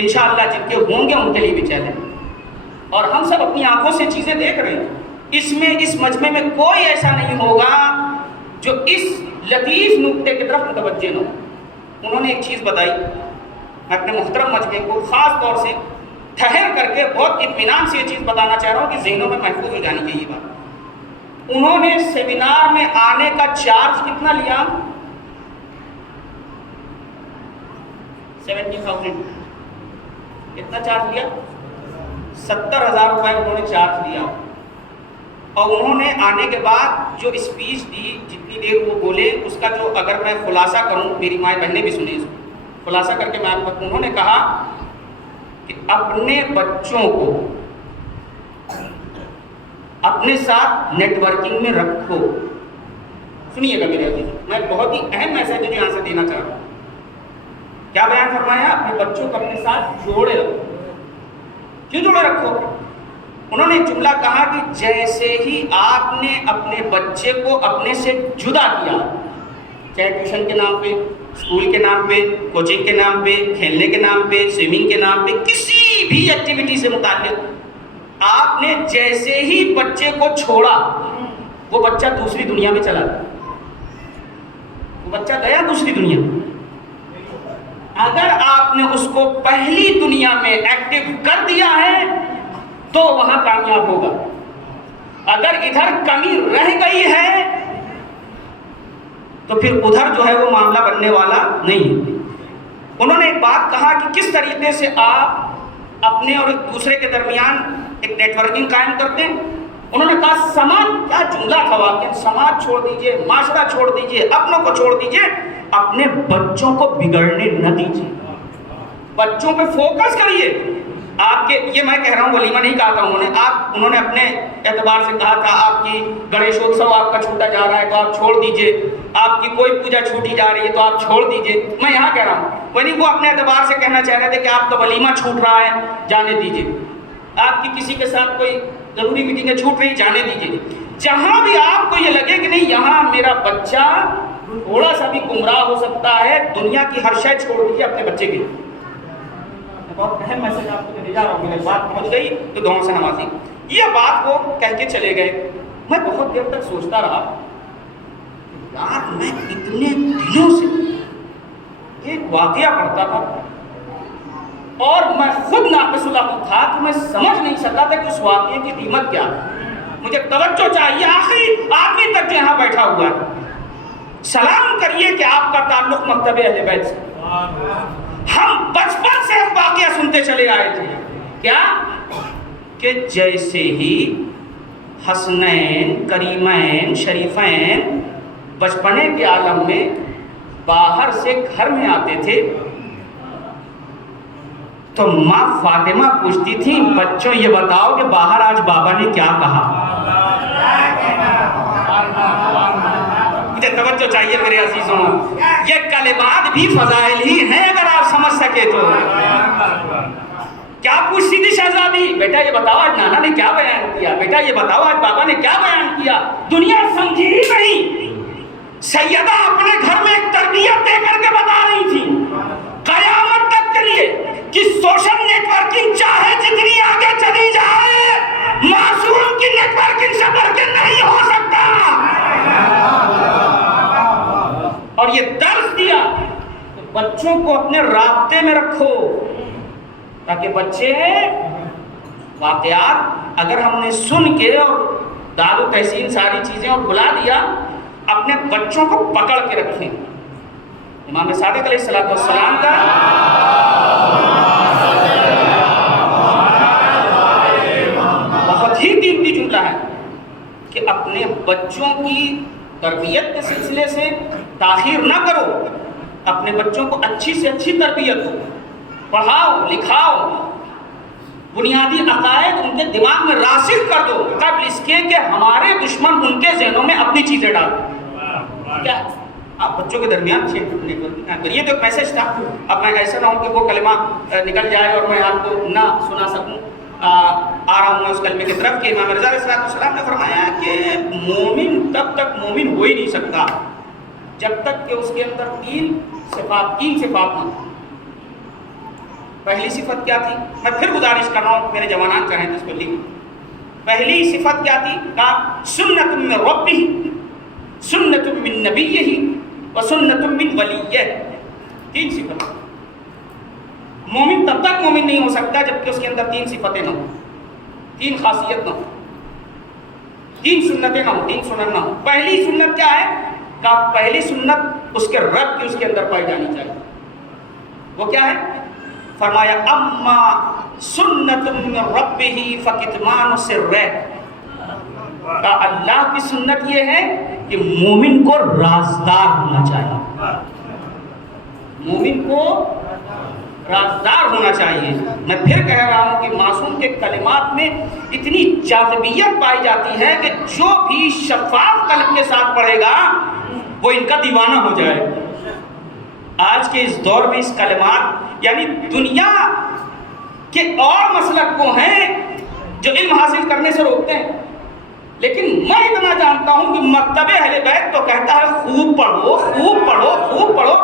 انشاءاللہ جن کے ہوں گے ان کے لیے بھی چیلنج۔ اور ہم سب اپنی آنکھوں سے چیزیں دیکھ رہے ہیں، اس مجمع میں کوئی ایسا نہیں ہوگا جو اس لطیف نکتے کی طرف متوجہ نہ ہو۔ انہوں نے ایک چیز بتائی، میں اپنے محترم مجمع کو خاص طور سے ٹھہر کر کے بہت اطمینان سے یہ چیز بتانا چاہ رہا ہوں کہ ذہنوں میں محفوظ ہو جانی چاہیے بات۔ انہوں نے سیمینار میں آنے کا چارج کتنا لیا؟ 70,000۔ کتنا چارج لیا؟ 70,000 روپے انہوں نے چارج لیا۔ اور انہوں نے آنے کے بعد جو اسپیچ دی، جتنی دیر وہ بولے، اس کا جو اگر میں خلاصہ کروں، میری مائیں بہنیں بھی سنیں اس کو، خلاصہ کر کے میں آپ کو، انہوں نے کہا کہ اپنے بچوں کو اپنے ساتھ نیٹ ورکنگ میں رکھو۔ سنیے گا میرے عزیز، میں بہت ہی اہم میسج جو یہاں سے دینا چاہ رہا ہوں۔ کیا بیان فرمایا؟ اپنے بچوں کو اپنے ساتھ جوڑے رکھو۔ کیوں جوڑے رکھو؟ انہوں نے جملہ کہا کہ جیسے ہی آپ نے اپنے بچے کو اپنے سے جدا کیا، چاہے ٹیوشن کے نام پہ، اسکول کے نام پہ، کوچنگ کے نام پہ، کھیلنے کے نام پہ، سوئمنگ کے نام پہ، کسی بھی ایکٹیویٹی سے متعلق آپ نے جیسے ہی بچے کو چھوڑا، وہ بچہ دوسری دنیا میں چلا گیا، وہ بچہ گیا دوسری دنیا میں۔ اگر آپ نے اس کو پہلی دنیا میں ایکٹیو کر دیا ہے تو وہاں کامیاب ہوگا۔ اگر ادھر کمی رہ گئی ہے تو پھر ادھر جو ہے وہ معاملہ بننے والا نہیں۔ انہوں نے ایک بات کہا کہ کس طریقے سے آپ اپنے اور ایک دوسرے کے درمیان ایک نیٹ ورکنگ قائم کرتے ہیں۔ انہوں نے کہا سماج، کیا جملہ تھا واقعا، سماج چھوڑ دیجئے، معاشرہ چھوڑ دیجئے، اپنوں کو چھوڑ دیجئے، اپنے بچوں کو بگڑنے نہ دیجئے، بچوں پہ فوکس کریے۔ آپ کے، یہ میں کہہ رہا ہوں، ولیمہ نہیں کہا تھا انہوں نے اپنے اعتبار سے کہا تھا آپ کی گنیشوتسو آپ کا چھوٹا جا رہا ہے تو آپ چھوڑ دیجئے، آپ کی کوئی پوجا چھوٹی جا رہی ہے تو آپ چھوڑ دیجئے۔ میں یہاں کہہ رہا ہوں، یعنی وہ اپنے اعتبار سے کہنا چاہ رہے تھے کہ آپ کا ولیمہ چھوٹ رہا ہے، جانے دیجئے، آپ کی کسی کے ساتھ کوئی ضروری میٹنگیں چھوٹ رہی، جانے دیجئے۔ جہاں بھی آپ کو یہ لگے کہ نہیں یہاں میرا بچہ تھوڑا سا بھی گمراہ ہو سکتا ہے، دنیا کی ہر شے چھوڑ دیجئے اپنے بچے کے۔ بہت اہم میسج آپ کو دے جا رہا ہوں، میری بات پہنچ گئی تو دعاؤں سے نوازی۔ یہ بات وہ کہہ کے چلے گئے۔ میں بہت دیر تک سوچتا رہا، یار میں اتنے دنوں سے ایک واقعہ پڑھتا تھا اور میں خود ناقص العقل تھا کہ میں سمجھ نہیں سکا تھا کہ اس واقعے کی قیمت کیا ہے۔ مجھے توجہ چاہیے، آخری آدمی تک یہاں بیٹھا ہوا ہے، سلام کریے کہ آپ کا تعلق مکتب اہل بیت سے۔ ہم بچپن سے ہم واقعہ سنتے چلے آئے تھے، کیا کہ جیسے ہی حسنین، کریمین، شریفین بچپنے کے عالم میں باہر سے گھر میں آتے تھے تو ماں فاطمہ پوچھتی تھی بچوں یہ بتاؤ کہ باہر آج بابا نے کیا کہا۔ مجھے توجہ چاہیے میرے عزیزوں، یہ کلمات بھی فضائل ہی ہیں اگر آپ سمجھ سکے تو۔ کیا پوچھتی تھی شہزادی، بیٹا یہ بتاؤ آج نانا نے کیا بیان کیا، بیٹا یہ بتاؤ آج بابا نے کیا بیان کیا۔ دنیا سمجھی ہی نہیں، سیدہ اپنے گھر میں ایک تربیت دے کر کے بتا رہی تھی قیامت تک کے لیے کہ سوشل نیٹ ورکنگ چاہے جتنی آگے چلی جائے معصوم کی نیٹ ورکنگ سے بڑھ کے نہیں ہو سکتا۔ اور یہ درس دیا کہ بچوں کو اپنے رابطے میں رکھو تاکہ بچے واقعات اگر ہم نے سن کے اور داد و تحسین ساری چیزیں اور بلا دیا، اپنے بچوں کو پکڑ کے رکھیں۔ امام صادق علیہ السلام کا بہت ہی قیمتی جملہ ہے کہ اپنے بچوں کی تربیت کے سلسلے سے تاخیر نہ کرو، اپنے بچوں کو اچھی سے اچھی تربیت دو، پڑھاؤ لکھاؤ، بنیادی عقائد ان کے دماغ میں راسخ کر دو قبل اس کے کہ ہمارے دشمن ان کے ذہنوں میں اپنی چیزیں ڈال دیں۔ کیا آپ بچوں کے درمیان یہ تو ایک میسج تھا۔ اب میں ایسا نہ ہوں کہ وہ کلمہ نکل جائے اور میں آپ کو نہ سنا سکوں۔ آ رہا ہوں میں اس کلمے کی طرف کہ امام رضا علیہ السلام نے فرمایا کہ مومن تب تک مومن ہو ہی نہیں سکتا جب تک کہ اس کے اندر تین صفات نہ۔ پہلی صفت کیا تھی؟ میں پھر گزارش کر رہا ہوں، میرے جوانان چاہیں تو اس کو لکھ۔ پہلی صفت کیا تھی؟ کہا سنت من ربہ، سنت من نبیہ و سنت من ولیہ۔ تین صفت۔ مومن تب تک مومن نہیں ہو سکتا جب کہ اس کے اندر تین صفتیں نہ ہوں، تین خاصیت نہ ہوں، تین سنتیں نہ ہوں، تین سنت نہ ہوں۔ پہلی سنت کیا ہے؟ کہا پہلی سنت اس کے رب کی اس کے اندر پائی جانی چاہیے۔ وہ کیا ہے؟ فرمایا اما سنت من ربہ فکتمان سرہ۔ کہا اللہ کی سنت یہ ہے کہ مومن کو رازدار ہونا چاہیے، مومن کو رازدار ہونا چاہیے۔ میں پھر کہہ رہا ہوں کہ معصوم کے کلمات میں اتنی جاذبیت پائی جاتی ہے کہ جو بھی شفاف قلب کے ساتھ پڑھے گا وہ ان کا دیوانہ ہو جائے۔ آج کے اس دور میں اس کلمات، یعنی دنیا کے اور مسلک کو ہیں جو علم حاصل کرنے سے روکتے ہیں، لیکن میں اتنا جانتا ہوں کہ مکتب اہل بیت تو کہتا ہے خوب پڑھو، خوب پڑھو، خوب پڑھو،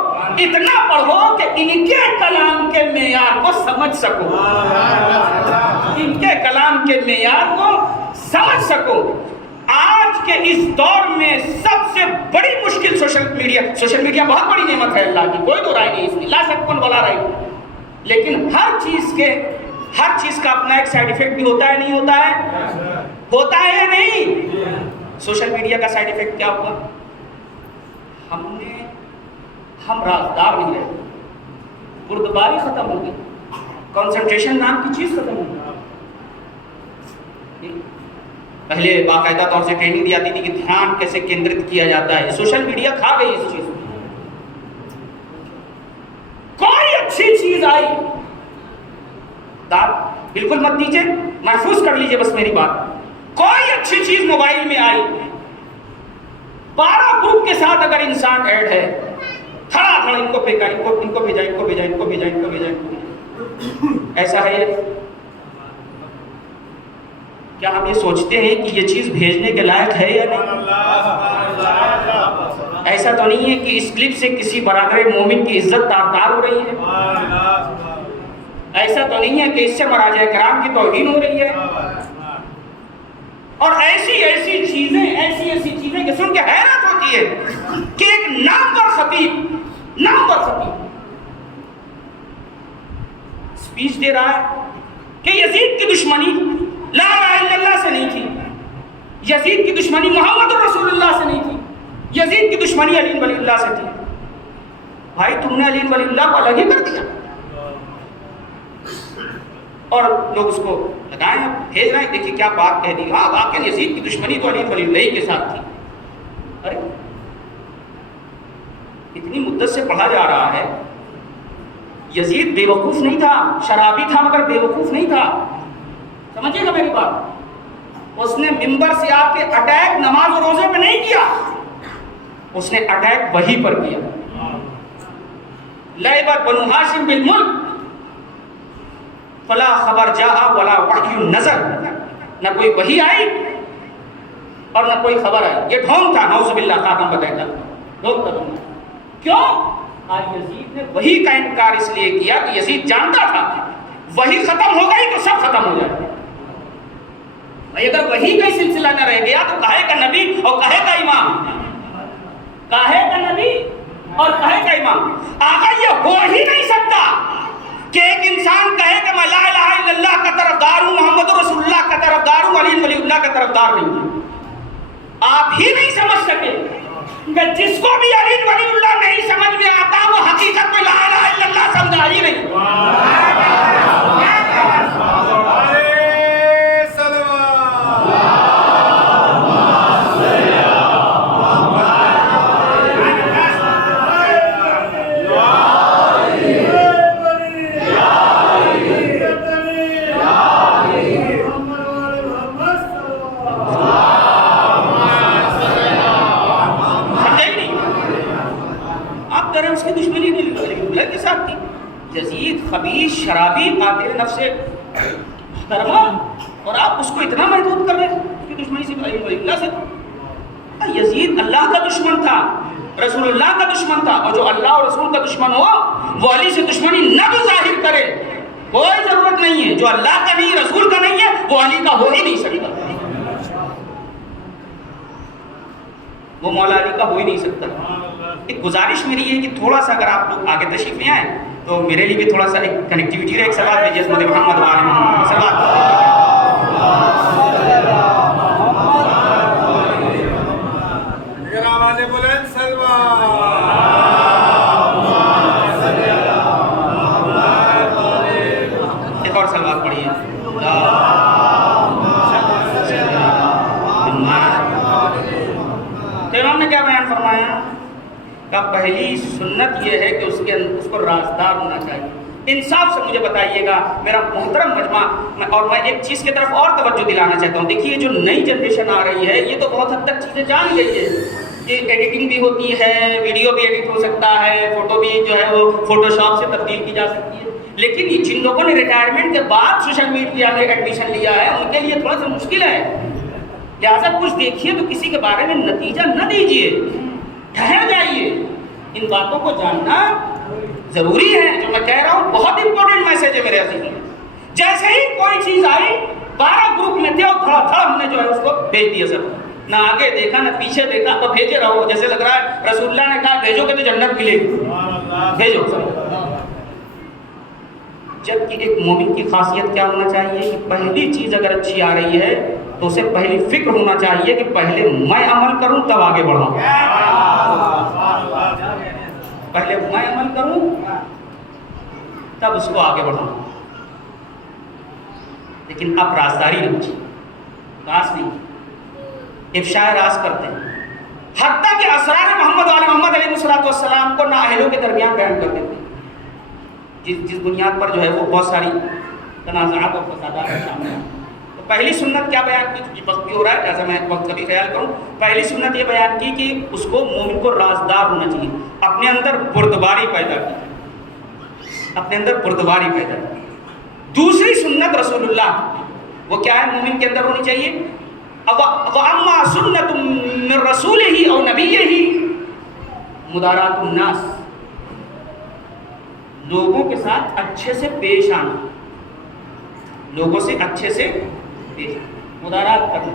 اتنا پڑھو کہ ان کے کلام کے معیار کو سمجھ سکو، ان کے کلام کے معیار کو سمجھ سکو۔ آج کے اس دور میں سب سے بڑی مشکل سوشل میڈیا بہت بڑی نعمت ہے اللہ کی، کوئی دو رائے نہیں اس میں، لا شک کن بلا رہی، لیکن ہر چیز کا اپنا ایک سائیڈ ایفیکٹ بھی ہوتا ہے، نہیں ہوتا ہے؟ ہوتا ہے یا نہیں؟ سوشل میڈیا کا سائیڈ افیکٹ کیا ہوا؟ ہم رازدار نہیں رہے، بردباری ختم ہو گئی، کنسنٹریشن نام کی چیز ختم ہو گئی۔ پہلے باقاعدہ طور سے ٹریننگ دی جاتی تھی کہ دھیان کیسے کیندرت کیا جاتا ہے، سوشل میڈیا کھا گئی اس چیز کو۔ کوئی اچھی چیز آئی داد بالکل مت دیجیے، محفوظ کر لیجیے بس میری بات، کوئی اچھی چیز موبائل میں آئی، 12 گروپ کے ساتھ اگر انسان ایڈ ہے، تھڑا تھڑا ان کو پھینکا، ان کو بھیجا، ان کو بھیجا، ان کو بھیجا، ان کو بھیجا، ایسا ہے۔ کیا ہم یہ سوچتے ہیں کہ یہ چیز بھیجنے کے لائق ہے یا نہیں؟ ایسا تو نہیں ہے کہ اس کلپ سے کسی برادر مومن کی عزت تار ہو رہی ہے؟ ایسا تو نہیں ہے کہ اس سے مراجع کرام کی توہین ہو رہی ہے؟ اور ایسی چیزیں کہ سن کے حیرت ہوتی ہے کہ ایک نامور خطیب اسپیچ دے رہا ہے کہ یزید کی دشمنی لا الہ الا اللہ سے نہیں تھی، یزید کی دشمنی محمد رسول اللہ سے نہیں تھی، یزید کی دشمنی علی ولی اللہ سے تھی۔ بھائی تم نے علی ولی اللہ کو الگ ہی کر دیا، اور لوگ اس کو لگائیں بھیج رہے ہیں، دیکھیے کیا بات کہہ دی، ہاں واقعی یزید کی دشمنی تو علی ولی اللہ کے ساتھ تھی۔ ارے اتنی مدت سے پڑھا جا رہا ہے، یزید بے وقوف نہیں تھا، شرابی تھا مگر بے وقوف نہیں تھا، سمجھیے گا میری بات۔ اس نے ممبر سے آ کے اٹیک نماز و روزے پہ نہیں کیا، اس نے اٹیک وحی پر کیا۔ لعب بنو ہاشم بالملک فلا خبر جاء ولا وحی نزل، نہ کوئی وحی آئی اور نہ کوئی خبر آئی، یہ ڈھونگ تھا، نعوذ باللہ، خاتم بتائے گا ڈھونگ تھا۔ کیوں؟ آج یزید نے وحی کا انکار اس لیے کیا کہ یزید جانتا تھا وحی ختم ہو گئی تو سب ختم ہو جائے۔ اگر وحی کا سلسلہ نہ رہ گیا تو کہے کا نبی اور کہے کا امام، کہے کا نبی اور کہے کا امام۔ آقا یہ ہو ہی نہیں سکتا کہ ایک انسان کہے کہ میں لا الہ الا اللہ کا طرفدار ہوں، محمد رسول اللہ کا طرفدار ہوں، علی ولی اللہ کا طرفدار نہیں ہوں۔ آپ ہی نہیں سمجھ سکے کہ جس کو بھی علی ولی اللہ نہیں سمجھ میں آتا وہ حقیقت میں لا الہ الا اللہ سمجھا ہی نہیں۔ یزید خبیث شرابی قاتل نفس محترمہ، اور آپ اس کو اتنا محدود کر رہے ہیں، اس کی دشمنی صرف علی ولی اللہ سے تھا۔ یزید اللہ کا دشمن تھا، رسول اللہ کا دشمن تھا، اور جو اللہ اور رسول کا دشمن ہو وہ علی سے دشمنی نہ بھی ظاہر کرے، کوئی ضرورت نہیں ہے۔ جو اللہ کا نہیں، رسول کا نہیں ہے، وہ علی کا ہو ہی نہیں سکتا، وہ مولا علی کا ہو ہی نہیں سکتا۔ ایک گزارش میری ہے کہ تھوڑا سا اگر آپ لوگ آگے تشریف لے آئیں تو میرے لیے بھی تھوڑا سا ایک کنیکٹیوٹی رہے، ایک سوال بھیجیے عظمت محمد وآل محمد، سوال۔ ایک اور سوال پڑھیے۔ تو امام نے کیا بیان فرمایا؟ کہ پہلی سنت یہ ہے کہ اس کو رازدار ہونا چاہیے۔ انصاف سے مجھے بتائیے گا میرا محترم مجمع، اور میں ایک چیز کی طرف اور توجہ دلانا چاہتا ہوں۔ دیکھیے جو نئی جنریشن آ رہی ہے یہ تو بہت حد تک چیزیں جان گئی ہے، یہ ایڈیٹنگ بھی ہوتی ہے، ویڈیو بھی ایڈٹ ہو سکتا ہے، فوٹو بھی جو ہے وہ فوٹو شاپ سے تبدیل کی جا سکتی ہے، لیکن یہ جن لوگوں نے ریٹائرمنٹ کے بعد سوشل میڈیا میں ایڈمیشن لیا ہے ان کے لیے تھوڑا سا مشکل ہے، لہٰذا کچھ دیکھیے تو کسی کے بارے میں نتیجہ نہ دیجیے، ٹھہر جائیے، ان باتوں کو جاننا ضروری ہے۔ جو میں کہہ رہا ہوں بہت امپورٹنٹ میسج ہے میرے عزیز میں۔ جیسے ہی کوئی چیز آئی 12 گروپ میں تھے اور تھوڑا تھوڑا ہم نے جو ہے اس کو بھیج دیا، سب نہ آگے دیکھا نہ پیچھے دیکھا، تو بھیجے رہو، جیسے لگ رہا ہے رسول اللہ نے کہا بھیجو گے تو جنت ملے گی، بھیجو سب۔ جبکہ ایک مومن کی خاصیت کیا ہونا چاہیے کہ پہلی چیز اگر اچھی آ رہی ہے تو اسے پہلی فکر ہونا چاہیے کہ پہلے میں عمل کروں تب آگے بڑھوں، پہلے میں عمل کروں تب اس کو آگے بڑھوں. لیکن اب رازداری نہیں بچی، راز نہیں، افشاء راز کرتے ہیں، حتیٰ کہ اسرار محمد علیہ السلام کو نااہلوں کے درمیان بیان کر دیتے ہیں، جس بنیاد پر جو ہے وہ بہت ساری تنازعات اور فسادات شامل ہیں. تو پہلی سنت کیا بیان کی؟ چونکہ وقت بھی ہو رہا ہے لہٰذا میں وقت کا بھی خیال کروں. پہلی سنت یہ بیان کی کہ اس کو مومن کو رازدار ہونا چاہیے، اپنے اندر بردباری پیدا کی، اپنے اندر بردباری پیدا کی. دوسری سنت رسول اللہ وہ کیا ہے مومن کے اندر ہونی چاہیے؟ وَأَمَّا سُنَّةٌ مِّن رَّسُولِهِ أَوْ نَبِيِّهِ مُدَارَاتُ النَّاسِ، لوگوں کے ساتھ اچھے سے پیش آنا، لوگوں سے اچھے سے پیش مدارات کرنا.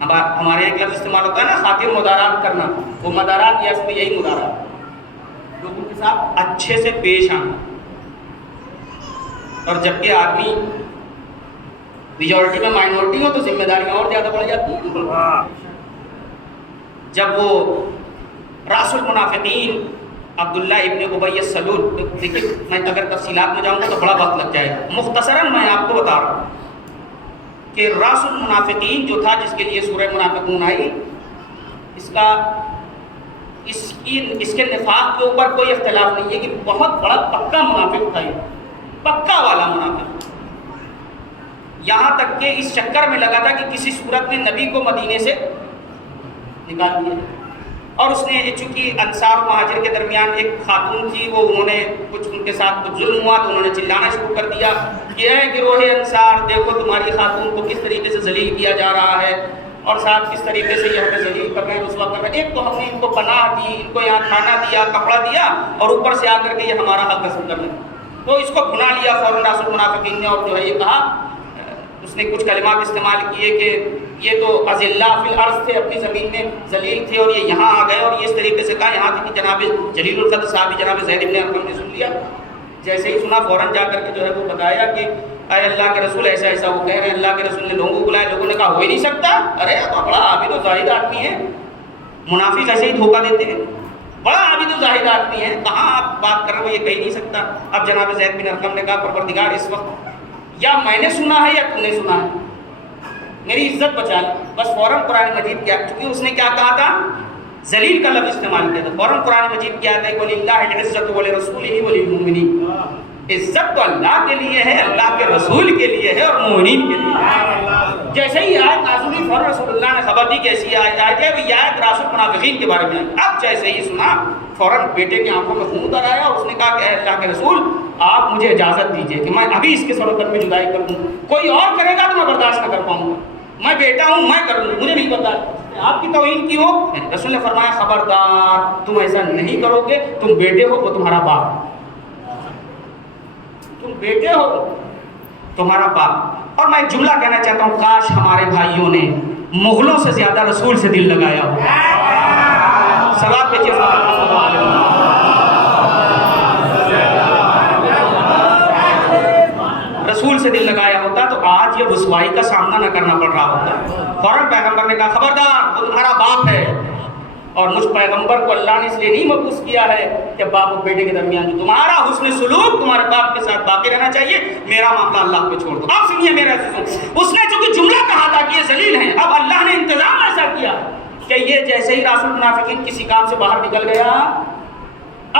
اب ہمارے ایک لفظ استعمال ہوتا ہے نا خاطر مدارات کرنا، وہ مدارات یا اس میں یہی مدارات، لوگوں کے ساتھ اچھے سے پیش آنا. اور جبکہ آدمی میجورٹی میں مائنورٹی ہو تو ذمہ داریاں اور زیادہ بڑھ جاتی ہیں. جب وہ راس المنافقین عبداللہ ابن ابی السلول، دیکھیے میں اگر تفصیلات میں جاؤں گا تو بڑا وقت لگ جائے گا، مختصراً میں آپ کو بتا رہا ہوں کہ راس المنافقین جو تھا جس کے لیے سورہ منافقون آئی، اس کے نفاق کے اوپر کوئی اختلاف نہیں ہے کہ بہت بڑا پکا منافق تھا، یہ پکا والا منافق. یہاں تک کہ اس چکر میں لگا تھا کہ کسی صورت میں نبی کو مدینے سے نکال دیا. اور اس نے چونکہ انصار و مہاجر کے درمیان ایک خاتون تھی، وہ انہوں نے کچھ ان کے ساتھ کچھ ظلم ہوا تو انہوں نے چلانا شروع کر دیا کہ اے گروہ انصار، دیکھو تمہاری خاتون کو کس طریقے سے ذلیل کیا جا رہا ہے اور ساتھ کس طریقے سے یہ ہمیں ذلیل کر رہے ہیں، رسوا کر رہے ہیں. ایک تو ہم نے ان کو پناہ دی، ان کو یہاں کھانا دیا، کپڑا دیا، اور اوپر سے آ کر کے یہ ہمارا حق غصب کر رہے ہیں. تو اس کو بھنا لیا فوراً راس المنافقین نے، اور جو ہے یہ کہا، اس نے کچھ کلمات استعمال کیے کہ یہ تو اذلہ فی الارض تھے، اپنی زمین میں ذلیل تھے، اور یہ یہاں آ گئے. اور یہ اس طریقے سے کہا یہاں تک کہ جناب جلیل القدر صحابی جناب زید بن ارقم نے سن لیا. جیسے ہی سنا فوراً جا کر کے جو ہے وہ بتایا کہ اے اللہ کے رسول ایسا ایسا وہ کہہ رہے ہیں. اللہ کے رسول نے لوگوں کو بلایا، لوگوں نے کہا ہو ہی نہیں سکتا، ارے تو بڑا عابد و زاہد آدمی ہے. منافق ایسے ہی دھوکہ دیتے ہیں، بڑا عابد و زاہد آدمی ہے، کہاں آپ بات کر رہے ہو، یہ کہہ نہیں سکتا. اب جناب زید بن ارقم نے کہا پروردگار اس وقت یا میں نے سنا ہے یا تم نے سنا ہے، میری عزت بچا لی. بس فوراً قرآن مجید کیا، چونکہ اس نے کیا کہا تھا، ذلیل کا لفظ استعمال کیا تھا. فوراً قرآن مجید کیا ہے کہ وَلِلَّهِ الْعِزَّةُ وَلِرَسُولِهِ وَلِلْمُؤْمِنِينَ، عزت تو اللہ کے لیے ہے، اللہ کے رسول کے لیے ہے، اور مومنین کے لیے. جیسے ہی آیت نازل ہوئی فوراً رسول اللہ نے خبر دی کہ ایسی آیت ہے، وہ آیت راس المنافقین کے بارے میں ہے. اب جیسے ہی سنا فوراً بیٹے کی آنکھوں میں خون اتر آیا، اور اس نے کہا کہ اللہ کے رسول آپ مجھے اجازت دیجیے کہ میں ابھی اس کے سر و کر میں جدائی کر دوں، کوئی اور کرے گا تو میں برداشت نہ کر پاؤں گا، میں بیٹا ہوں میں کروں گا، مجھے نہیں برداشت. آپ کی توہین کی ہو. رسول نے فرمایا خبردار تم ایسا نہیں کرو گے، تم بیٹے ہو وہ تمہارا باپ، تم بیٹے ہو تمہارا باپ. اور میں ایک جملہ کہنا چاہتا ہوں، کاش ہمارے بھائیوں نے مغلوں سے زیادہ رسول سے دل لگایا ہو. صلوات پہ رسول سے دل لگایا ہوتا تو آج یہ رسوائی کا سامنا نہ کرنا پڑ رہا ہوتا. فوراً پیغمبر نے کہا خبردار وہ تمہارا باپ ہے. اور مجھ پیغمبر کو اللہ نے اس لیے نہیں مبعوث کیا ہے کہ باپ اور بیٹے کے درمیان جو تمہارا حسن سلوک تمہارے باپ کے ساتھ باقی رہنا چاہیے، میرا معاملہ اللہ پہ چھوڑ دو. اب سنیے میرا اس نے چونکہ جملہ کہا تھا کہ یہ ذلیل ہیں، اب اللہ نے انتظام ایسا کیا کہ یہ جیسے ہی راس المنافقین کسی کام سے باہر نکل گیا،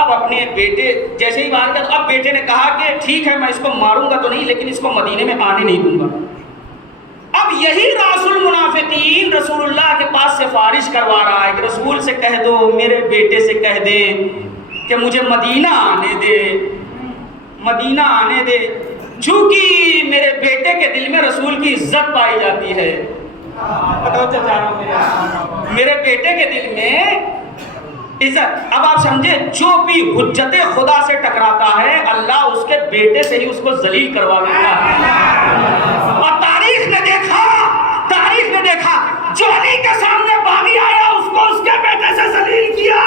اب اپنے بیٹے جیسے ہی باہر گیا تو اب بیٹے نے کہا کہ ٹھیک ہے میں اس کو ماروں گا تو نہیں، لیکن اس کو مدینے میں آنے نہیں دوں گا. اب یہی راس المنافقین رسول اللہ کے پاس سفارش کروا رہا ہے کہ رسول سے کہہ دو، میرے بیٹے سے کہہ دے کہ مجھے مدینہ آنے دے، مدینہ آنے دے، چونکہ میرے بیٹے کے دل میں رسول کی عزت پائی جاتی ہے. میرے بیٹے کے دل میں عزت. اب آپ سمجھے جو بھی حجت خدا سے ٹکراتا ہے اللہ اس کے بیٹے سے ہی اس کو ذلیل کروا دیتا ہے. اور تاریخ نے دیکھا جو علی کے سامنے باغی آیا اس کو اس کے بیٹے سے ذلیل کیا.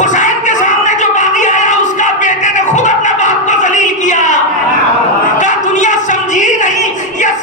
حسین کے سامنے جو باغی آیا اس کا بیٹے نے خود اپنے باپ کو ذلیل کیا. کیا دنیا سمجھی نہیں یہ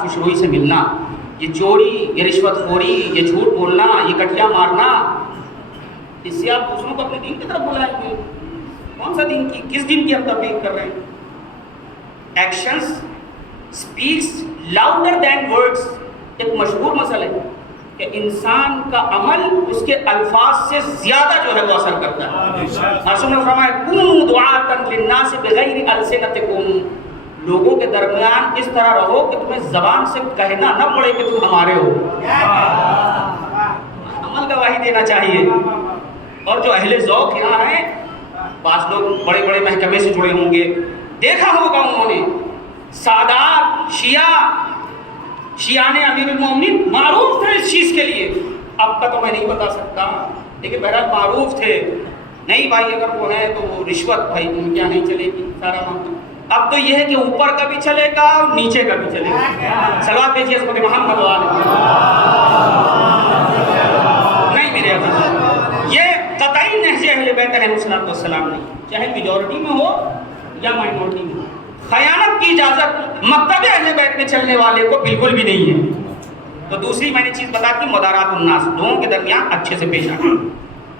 خوشروئی سے ملنا، یہ چوری، یہ رشوت خوری، یہ جھوٹ بولنا، یہ کٹیا مارنا، اس سے آپ دوسروں کو اپنے دین کی طرف بلائیں گے؟ کون سا دین کی، کس دین کی ہم تبلیغ کر رہے ہیں؟ Actions speaks louder than words, ایک مشہور مسئلہ ہے کہ انسان کا عمل اس کے الفاظ سے زیادہ جو ہے وہ اثر کرتا ہے۔ رسول نے فرمایا کونوا دعاۃ للناس بغیر السنتکم، لوگوں کے درمیان اس طرح رہو کہ تمہیں زبان سے کہنا نہ پڑے کہ تم ہمارے ہو، عمل گواہی دینا چاہیے۔ اور جو اہل ذوق یہاں ہیں، بعض لوگ بڑے بڑے محکمے سے جڑے ہوں گے، دیکھا ہوگا انہوں نے سادات شیعہ نے امیر المومنین معروف تھے اس چیز کے لیے، اب کا تو میں نہیں بتا سکتا، لیکن بہرحال معروف تھے، نہیں بھائی اگر وہ ہے تو وہ رشوت بھائی ان کیا نہیں چلے گی سارا معاملہ۔ اب تو یہ ہے کہ اوپر کا بھی چلے گا اور نیچے کا بھی چلے گا۔ صلوات بھیجیے عظمت محمد نہیں میرے عزیز، یہ قطعی نہج اہل بیت علیہ السلام نہیں، چاہے میجورٹی میں ہو یا مائنورٹی میں ہو۔ خیانت کی اجازت مکتب اہل بیت میں چلنے والے کو بالکل بھی نہیں ہے۔ تو دوسری میں نے چیز بتا دی مدارات الناس، لوگوں کے درمیان اچھے سے پیش آنا۔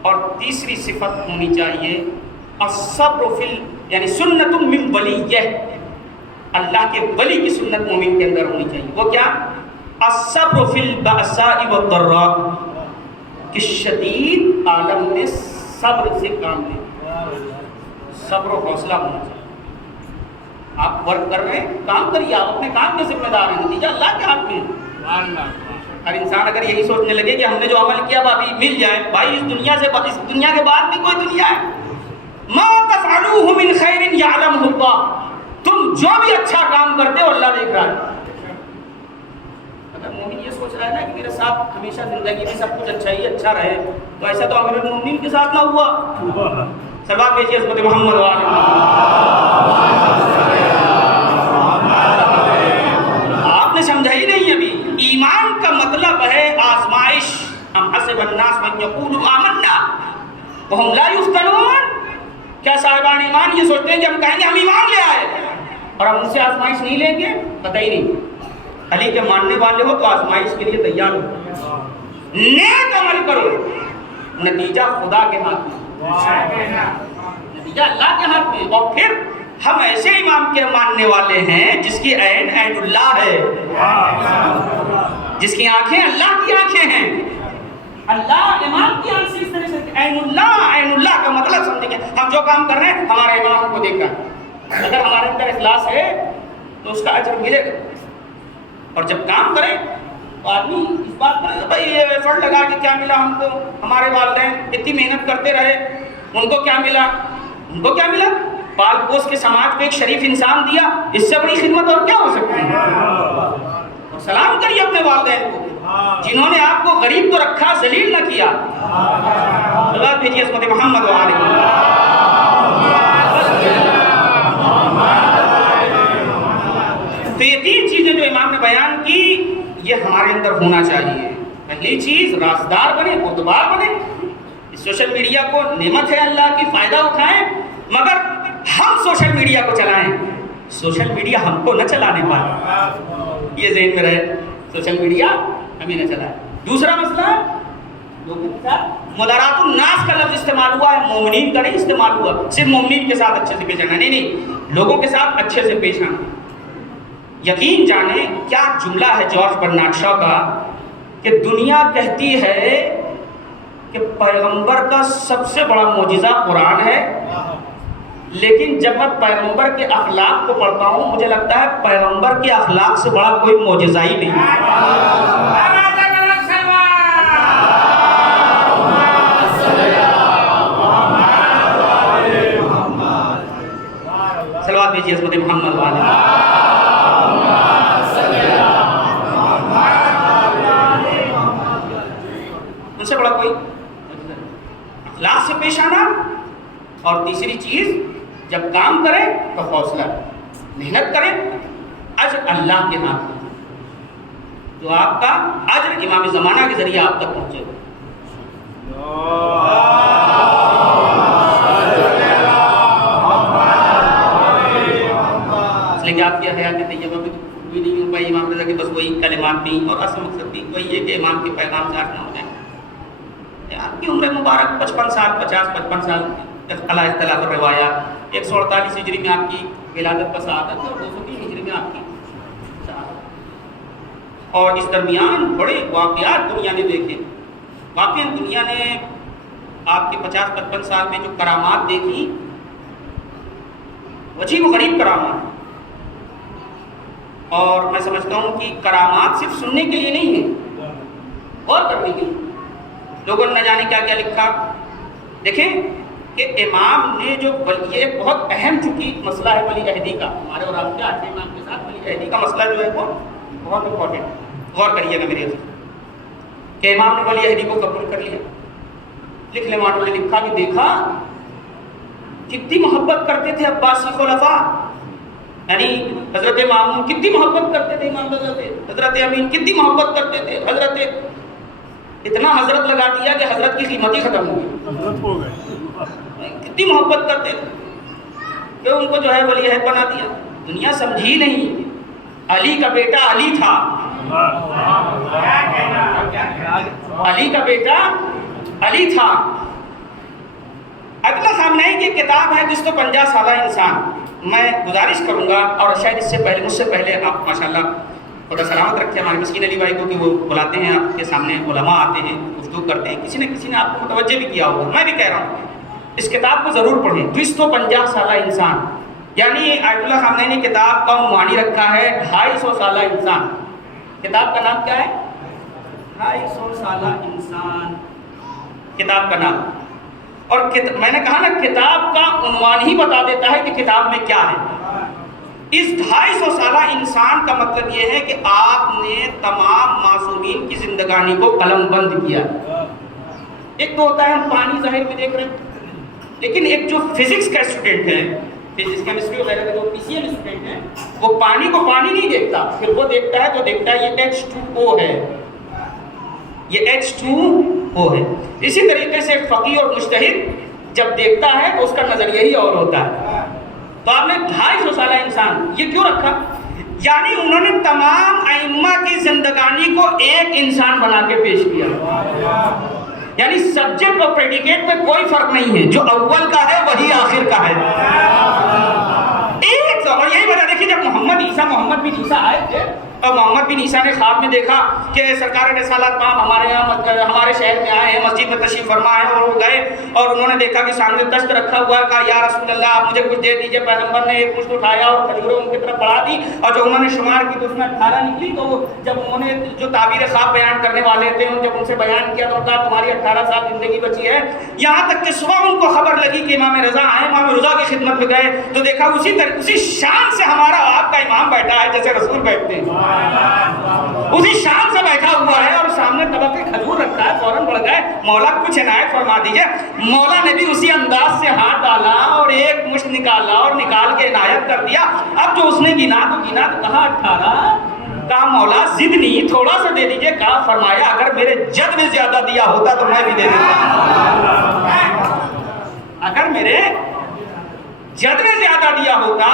اور تیسری صفت ہونی چاہیے الصبر فی یعنی سنت من ولیہ، اللہ کے ولی کی سنت مومن کے اندر ہونی چاہیے۔ وہ کیا؟ الصبر فی البأساء والضراء، کہ شدید عالم میں صبر سے کام لیں، صبر و حوصلہ ہونا چاہیے۔ آپ ورک کر رہے ہیں، کام کریے، آپ اپنے کام کے ذمہ دار ہیں، نتیجہ اللہ کے ہاتھ میں ہے۔ ہر انسان اگر یہی سوچنے لگے کہ ہم نے جو عمل کیا وہ ابھی مل جائے، بھائی اس دنیا کے بعد بھی کوئی دنیا ہے۔ ما تفعلوه من خیر یعلمہ اللہ، تم جو بھی اچھا کام کرتے ہو اللہ دیکھ رہا ہے۔ اگر مومن یہ سوچ رہا ہے نا کہ میرے ساتھ ہمیشہ زندگی میں سب کچھ اچھا ہی اچھا رہے، تو ایسا تو امیر المومنین کے ساتھ نہ ہوا۔ صلوات بھیجیے عظمت محمد آپ نے سمجھا ہی نہیں ابھی، ایمان کا مطلب ہے آزمائش۔ ام حسب الناس ان یقولوا آمنا وهم لا یفتنون، کیا صاحبان ایمان یہ سوچتے ہیں کہ ہم کہیں گے ہم ایمان لے آئے اور ہم ان سے آزمائش نہیں لیں گے؟ قطعی نہیں۔ علی کے ماننے والے ہو تو آزمائش کے لیے تیار ہو، نیک عمل کرو، نتیجہ خدا کے ہاتھ میں، نتیجہ اللہ کے ہاتھ میں۔ اور پھر ہم ایسے امام کے ماننے والے ہیں جس کی عین عین اللہ ہے، جس کی آنکھیں اللہ کی آنکھیں ہیں، اللہ امام کی آنکھ سے اس طرح سے عین اللہ کا مطلب سمجھیں گے، ہم جو کام کر رہے ہیں ہمارے امام کو دیکھ کر، اگر ہمارے اندر اخلاص ہے تو اس کا اجر ملے گا۔ اور جب کام کریں تو آدمی اس بات پر بھائی یہ ایفرٹ لگا کہ کیا ملا ہم کو، ہمارے والدین اتنی محنت کرتے رہے، ان کو کیا ملا؟ ان کو کیا ملا؟ پال پوس کے سماج کو ایک شریف انسان دیا، اس سے بڑی خدمت اور کیا ہو سکتی ہے؟ اور سلام کریے اپنے والدین کو جنہوں نے آپ کو غریب تو رکھا، ذلیل نہ کیا۔ اللہ بھیجیے عظمت محمد تو یہ تین چیزیں جو امام نے بیان کی یہ ہمارے اندر ہونا چاہیے۔ پہلی چیز رازدار بنے، خودبار بنے، سوشل میڈیا کو نعمت ہے اللہ کی، فائدہ اٹھائیں، مگر ہم سوشل میڈیا کو چلائیں، سوشل میڈیا ہم کو نہ چلانے پائے، یہ ذہن میں رہے، سوشل میڈیا ہمیں نہ چلائے۔ دوسرا مسئلہ لوگوں کے ساتھ مدارات الناس کا لفظ استعمال ہوا ہے، مومنین کا نہیں استعمال ہوا، صرف مومنین کے ساتھ اچھے سے پیش آنا، نہیں، لوگوں کے ساتھ اچھے سے پیش آنا۔ یقین جانیں کیا جملہ ہے جارج برنارڈ شاہ کا کہ دنیا کہتی ہے کہ پیغمبر کا سب سے بڑا معجزہ قرآن ہے، لیکن جب میں پیغمبر کے اخلاق کو پڑھتا ہوں مجھے لگتا ہے پیغمبر کے اخلاق سے بڑا کوئی معجزہ ہی نہیں۔ صلوات بھیجیے عظمت محمد ان سے بڑا کوئی اخلاق سے پیش آنا۔ اور تیسری چیز جب کام کریں تو حوصلہ، محنت کریں، اجر اللہ کے ہاتھ میں، جو آپ کا اجر امام زمانہ کے ذریعے آپ تک پہنچے گا۔ اس لیے کہ آپ کی حیات طیبہ میں تو کوئی نہیں ہو پائی امام رضا کی، بس وہ کلمات نہیں، اور اصل مقصد بھی وہی ہے کہ امام کے پیغام سے آشنا ہو جائیں۔ آپ کی عمر مبارک 55 سال، 50-55 سال، علی اختلاف الروایات، 148 ہجری میں آپ کی ولادت کا سعادت ہے اور 203 ہجری میں آپ کی سعادت، اور اس درمیان بڑے واقعات دنیا نے دیکھے۔ واقعی دنیا نے آپ کے 50-55 سال میں جو کرامات دیکھی، عجیب و غریب کرامات، اور میں سمجھتا ہوں کہ کرامات صرف سننے کے لیے نہیں ہے، غور کرنے کے لیے۔ لوگوں نے نہ جانے کیا کیا لکھا۔ دیکھیں کہ امام نے جو یہ ایک بہت اہم چونکہ مسئلہ ہے ولی عہدی کا، ہمارے اور آپ کے آج امام کے ساتھ ولی عہدی کا مسئلہ جو ہے وہ بہت امپورٹنٹ، غور کریے گا میرے حضرت، کہ امام نے ولی عہدی کو قبول کر لیا۔ لکھنے والوں نے لکھا کہ دیکھا کتنی محبت کرتے تھے عباسی خلفاء، یعنی حضرت مامون کتنی محبت کرتے تھے امام حضرت امین کتنی محبت کرتے تھے، حضرت اتنا حضرت لگا دیا کہ حضرت کی قیمت ہی ختم ہو گئی، کتنی محبت کرتے تھے کہ ان کو جو ہے ولی عہد بنا دیا۔ دنیا سمجھی نہیں، علی کا بیٹا علی تھا، علی کا بیٹا علی تھا۔ اگلا خامنہئی کی کتاب ہے 250 سالہ انسان۔ میں گزارش کروں گا، اور شاید اس سے پہلے مجھ سے پہلے آپ ماشاءاللہ خدا سلامت رکھے ہمارے مسکین علی بھائی کو کہ وہ بلاتے ہیں آپ کے سامنے، علماء آتے ہیں، گفتگو کرتے ہیں، کسی نے آپ کو متوجہ بھی کیا ہوگا، میں بھی کہہ رہا ہوں اس کتاب کو ضرور پڑھیں۔ 250 سالہ انسان، یعنی آیت اللہ خامنہئی نے کتاب کا عنوان رکھا ہے 250 سالہ انسان۔ کتاب کا نام کیا ہے؟ 250 سالہ انسان کتاب کا نام۔ اور میں نے کہا نا کتاب کا عنوان ہی بتا دیتا ہے کہ کتاب میں کیا ہے۔ اس 250 سالہ انسان کا مطلب یہ ہے کہ آپ نے تمام معصومین کی زندگانی کو قلم بند کیا۔ ایک تو ہوتا ہے ہم پانی ظاہر میں دیکھ رہے ہیں، لیکن ایک جو فزکس کا اسٹوڈنٹ ہے، فزکس کیمسٹری وغیرہ کا جو PCM اسٹوڈنٹ ہے، وہ پانی کو پانی نہیں دیکھتا، پھر وہ دیکھتا ہے تو دیکھتا ہے یہ H2O ہے، یہ H2O ہے۔ اسی طریقے سے فقیہ اور مجتہد جب دیکھتا ہے تو اس کا نظریہ ہی اور ہوتا ہے۔ تو آپ نے 250 سالہ انسان یہ کیوں رکھا؟ یعنی انہوں نے تمام ائمہ کی زندگانی کو ایک انسان بنا کے پیش کیا، یعنی سبجیکٹ اور پریڈیکیٹ میں کوئی فرق نہیں ہے، جو اول کا ہے وہی آخر کا ہے، ایک۔ اور یہی وجہ دیکھیے جب محمد بن عیسیٰ آئے تھے اور محمد بن عیسیٰ نے خواب میں دیکھا کہ سرکار رسالت پاک ہمارے شہر میں آئے ہیں، مسجد میں تشریف فرما ہے، اور وہ گئے اور انہوں نے دیکھا کہ سامنے دست رکھا ہوا ہے، کہا یا رسول اللہ آپ مجھے کچھ دے دیجئے۔ پیغمبر نے ایک مشت اٹھایا اور کھجوریں ان کی طرف بڑھا دی، اور جو انہوں نے شمار کی تو اس میں 18 نکلی۔ تو جب انہوں نے جو تعبیر خواب بیان کرنے والے تھے جب ان سے بیان کیا تو کہا تمہاری 18 سال زندگی بچی ہے۔ یہاں تک کہ صبح ان کو خبر لگی کہ امام رضا آئے، امام رضا کی خدمت میں گئے تو دیکھا اسی شان سے ہمارا آپ کا امام بیٹھا ہے جیسے رسول بیٹھتے ہیں، اسی شان سے بیٹھا ہوا ہے، اور سامنے طبق کھجور رکھا ہے۔ فوراً بڑھ گئے، مولا کچھ عنایت فرما دیجئے۔ مولا نے بھی اسی انداز سے ہاتھ ڈالا اور ایک مشت نکالا اور نکال کے عنایت کر دیا۔ اب جو اس نے گنا تو کہا 18، کہا مولا زد نہیں تھوڑا سا دے دیجئے، کہا فرمایا اگر میرے جد میں زیادہ دیا ہوتا تو میں بھی دے دیتا، اگر میرے جد میں زیادہ دیا ہوتا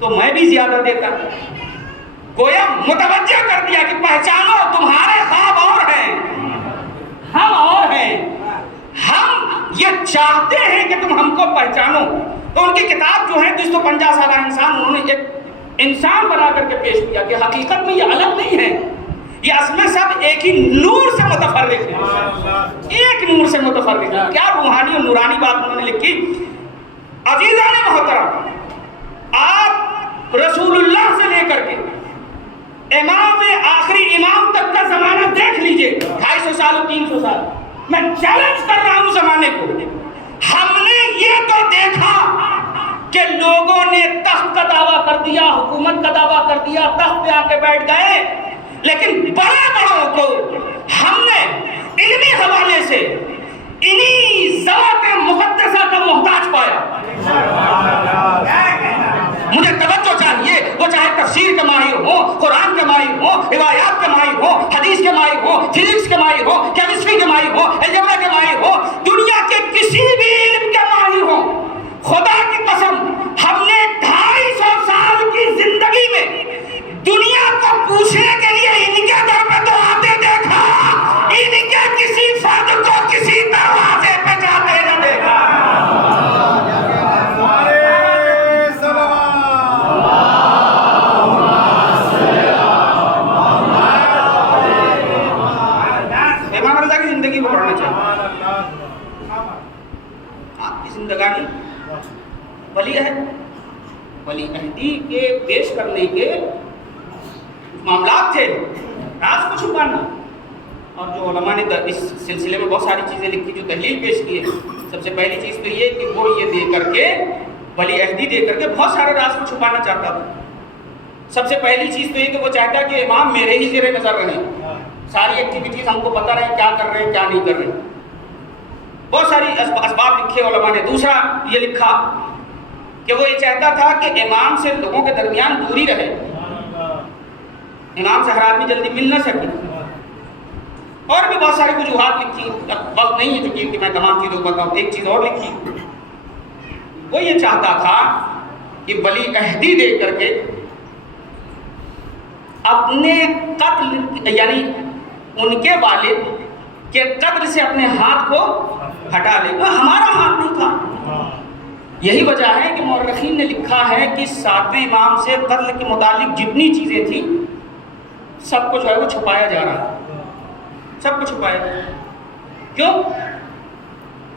تو میں بھی زیادہ دیتا۔ گویا متوجہ کر دیا کہ پہچانو تمہارے خواب اور ہیں، ہم اور ہیں، ہم یہ چاہتے ہیں کہ تم ہم کو پہچانو۔ تو ان کی کتاب جو ہے 250 سالہ انسان، انہوں نے ایک انسان بنا کر کے پیش کیا کہ حقیقت میں یہ الگ نہیں ہے، یہ اصل میں سب ایک ہی نور سے متفرق ہے، ایک نور سے متفرق ہے۔ کیا روحانی اور نورانی بات انہوں نے لکھی۔ عزیزان محترم، آپ رسول اللہ سے لے کر کے امام آخری امام تک کا زمانہ دیکھ لیجئے، 250 سال اور 300 سال۔ میں چیلنج کر رہا ہوں زمانے کو، ہم نے یہ تو دیکھا کہ لوگوں نے تخت کا دعویٰ کر دیا، حکومت کا دعویٰ کر دیا، تخت پہ آ کے بیٹھ گئے، لیکن بڑے بڑوں کو ہم نے علمی حوالے سے انہی ذات مقدسہ کا محتاج پایا۔ مجھے توجہ چاہیے، وہ چاہے تفسیر کے ماہر ہوں، قرآن کے ماہر ہوں، روایات کے ماہر ہوں، حدیث کے ماہر ہوں، فزکس کے ماہر ہوں، کیمسٹری کے ماہر ہوں، الجبرا کے ماہر ہوں، دنیا کے کسی بھی علم کے ماہر ہوں۔ خدا کی قسم ہم نے 250 سال کی زندگی میں دنیا کو زندگی کو پڑھنا چاہیے. آپ کی زندگانی ولی عہدی کے پیش کرنے کے معاملات تھے، راز کو چھپانا. اور جو علماء نے اس سلسلے میں بہت ساری چیزیں لکھی، جو تحلیل پیش کی ہے، سب سے پہلی چیز تو یہ کہ وہ یہ دے کر کے ولی عہدی دے کر کے بہت سارے راز کو چھپانا چاہتا تھا. سب سے پہلی چیز تو یہ کہ وہ چاہتا کہ امام میرے ہی زیر نظر رہیں، ساری ایکٹیویٹیز ہم کو پتہ رہے کیا کر رہے ہیں کیا نہیں کر رہے. بہت ساری اسباب لکھے علماء نے. دوسرا یہ لکھا کہ وہ یہ چاہتا تھا کہ امام سے لوگوں کے درمیان دوری رہے، امام سے ہر آدمی جلدی مل نہ سکے. اور بھی بہت ساری وجوہات لکھی، وقت نہیں ہے چونکہ کہ میں تمام چیزوں کو بتاؤں. ایک چیز اور لکھی، وہ یہ چاہتا تھا کہ ولی عہدی دے کر کے اپنے قتل یعنی ان کے والد کے قتل سے اپنے ہاتھ کو ہٹا لے. ہمارا ہاتھ نہیں تھا. یہی وجہ ہے کہ مورخین نے لکھا ہے کہ 7ویں امام سے قتل کے متعلق جتنی چیزیں تھیں سب کو جو ہے وہ چھپایا جا رہا ہے، سب کو چھپایا جا رہا ہے. کیوں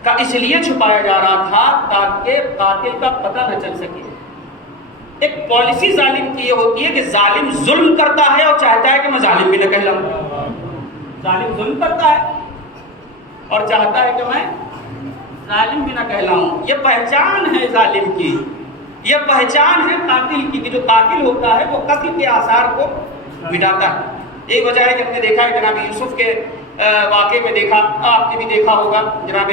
کا اس لیے چھپایا جا رہا تھا تاکہ قاتل کا پتہ نہ چل سکے. ایک پالیسی ظالم کی یہ ہوتی ہے کہ ظالم ظلم کرتا ہے اور چاہتا ہے کہ میں ظالم بھی نہ کہلاؤں. ظالم ظلم کرتا ہے اور چاہتا ہے کہ میں ظالم بھی نہ کہلاؤں. یہ پہچان ہے ظالم کی، یہ پہچان ہے قاتل کی، کہ جو قاتل ہوتا ہے وہ قتل کے آثار کو مٹاتا ہے. ایک وجہ ہے کہ ہم نے دیکھا ہے جناب یوسف کے واقعے میں دیکھا، آپ نے بھی دیکھا ہوگا، جناب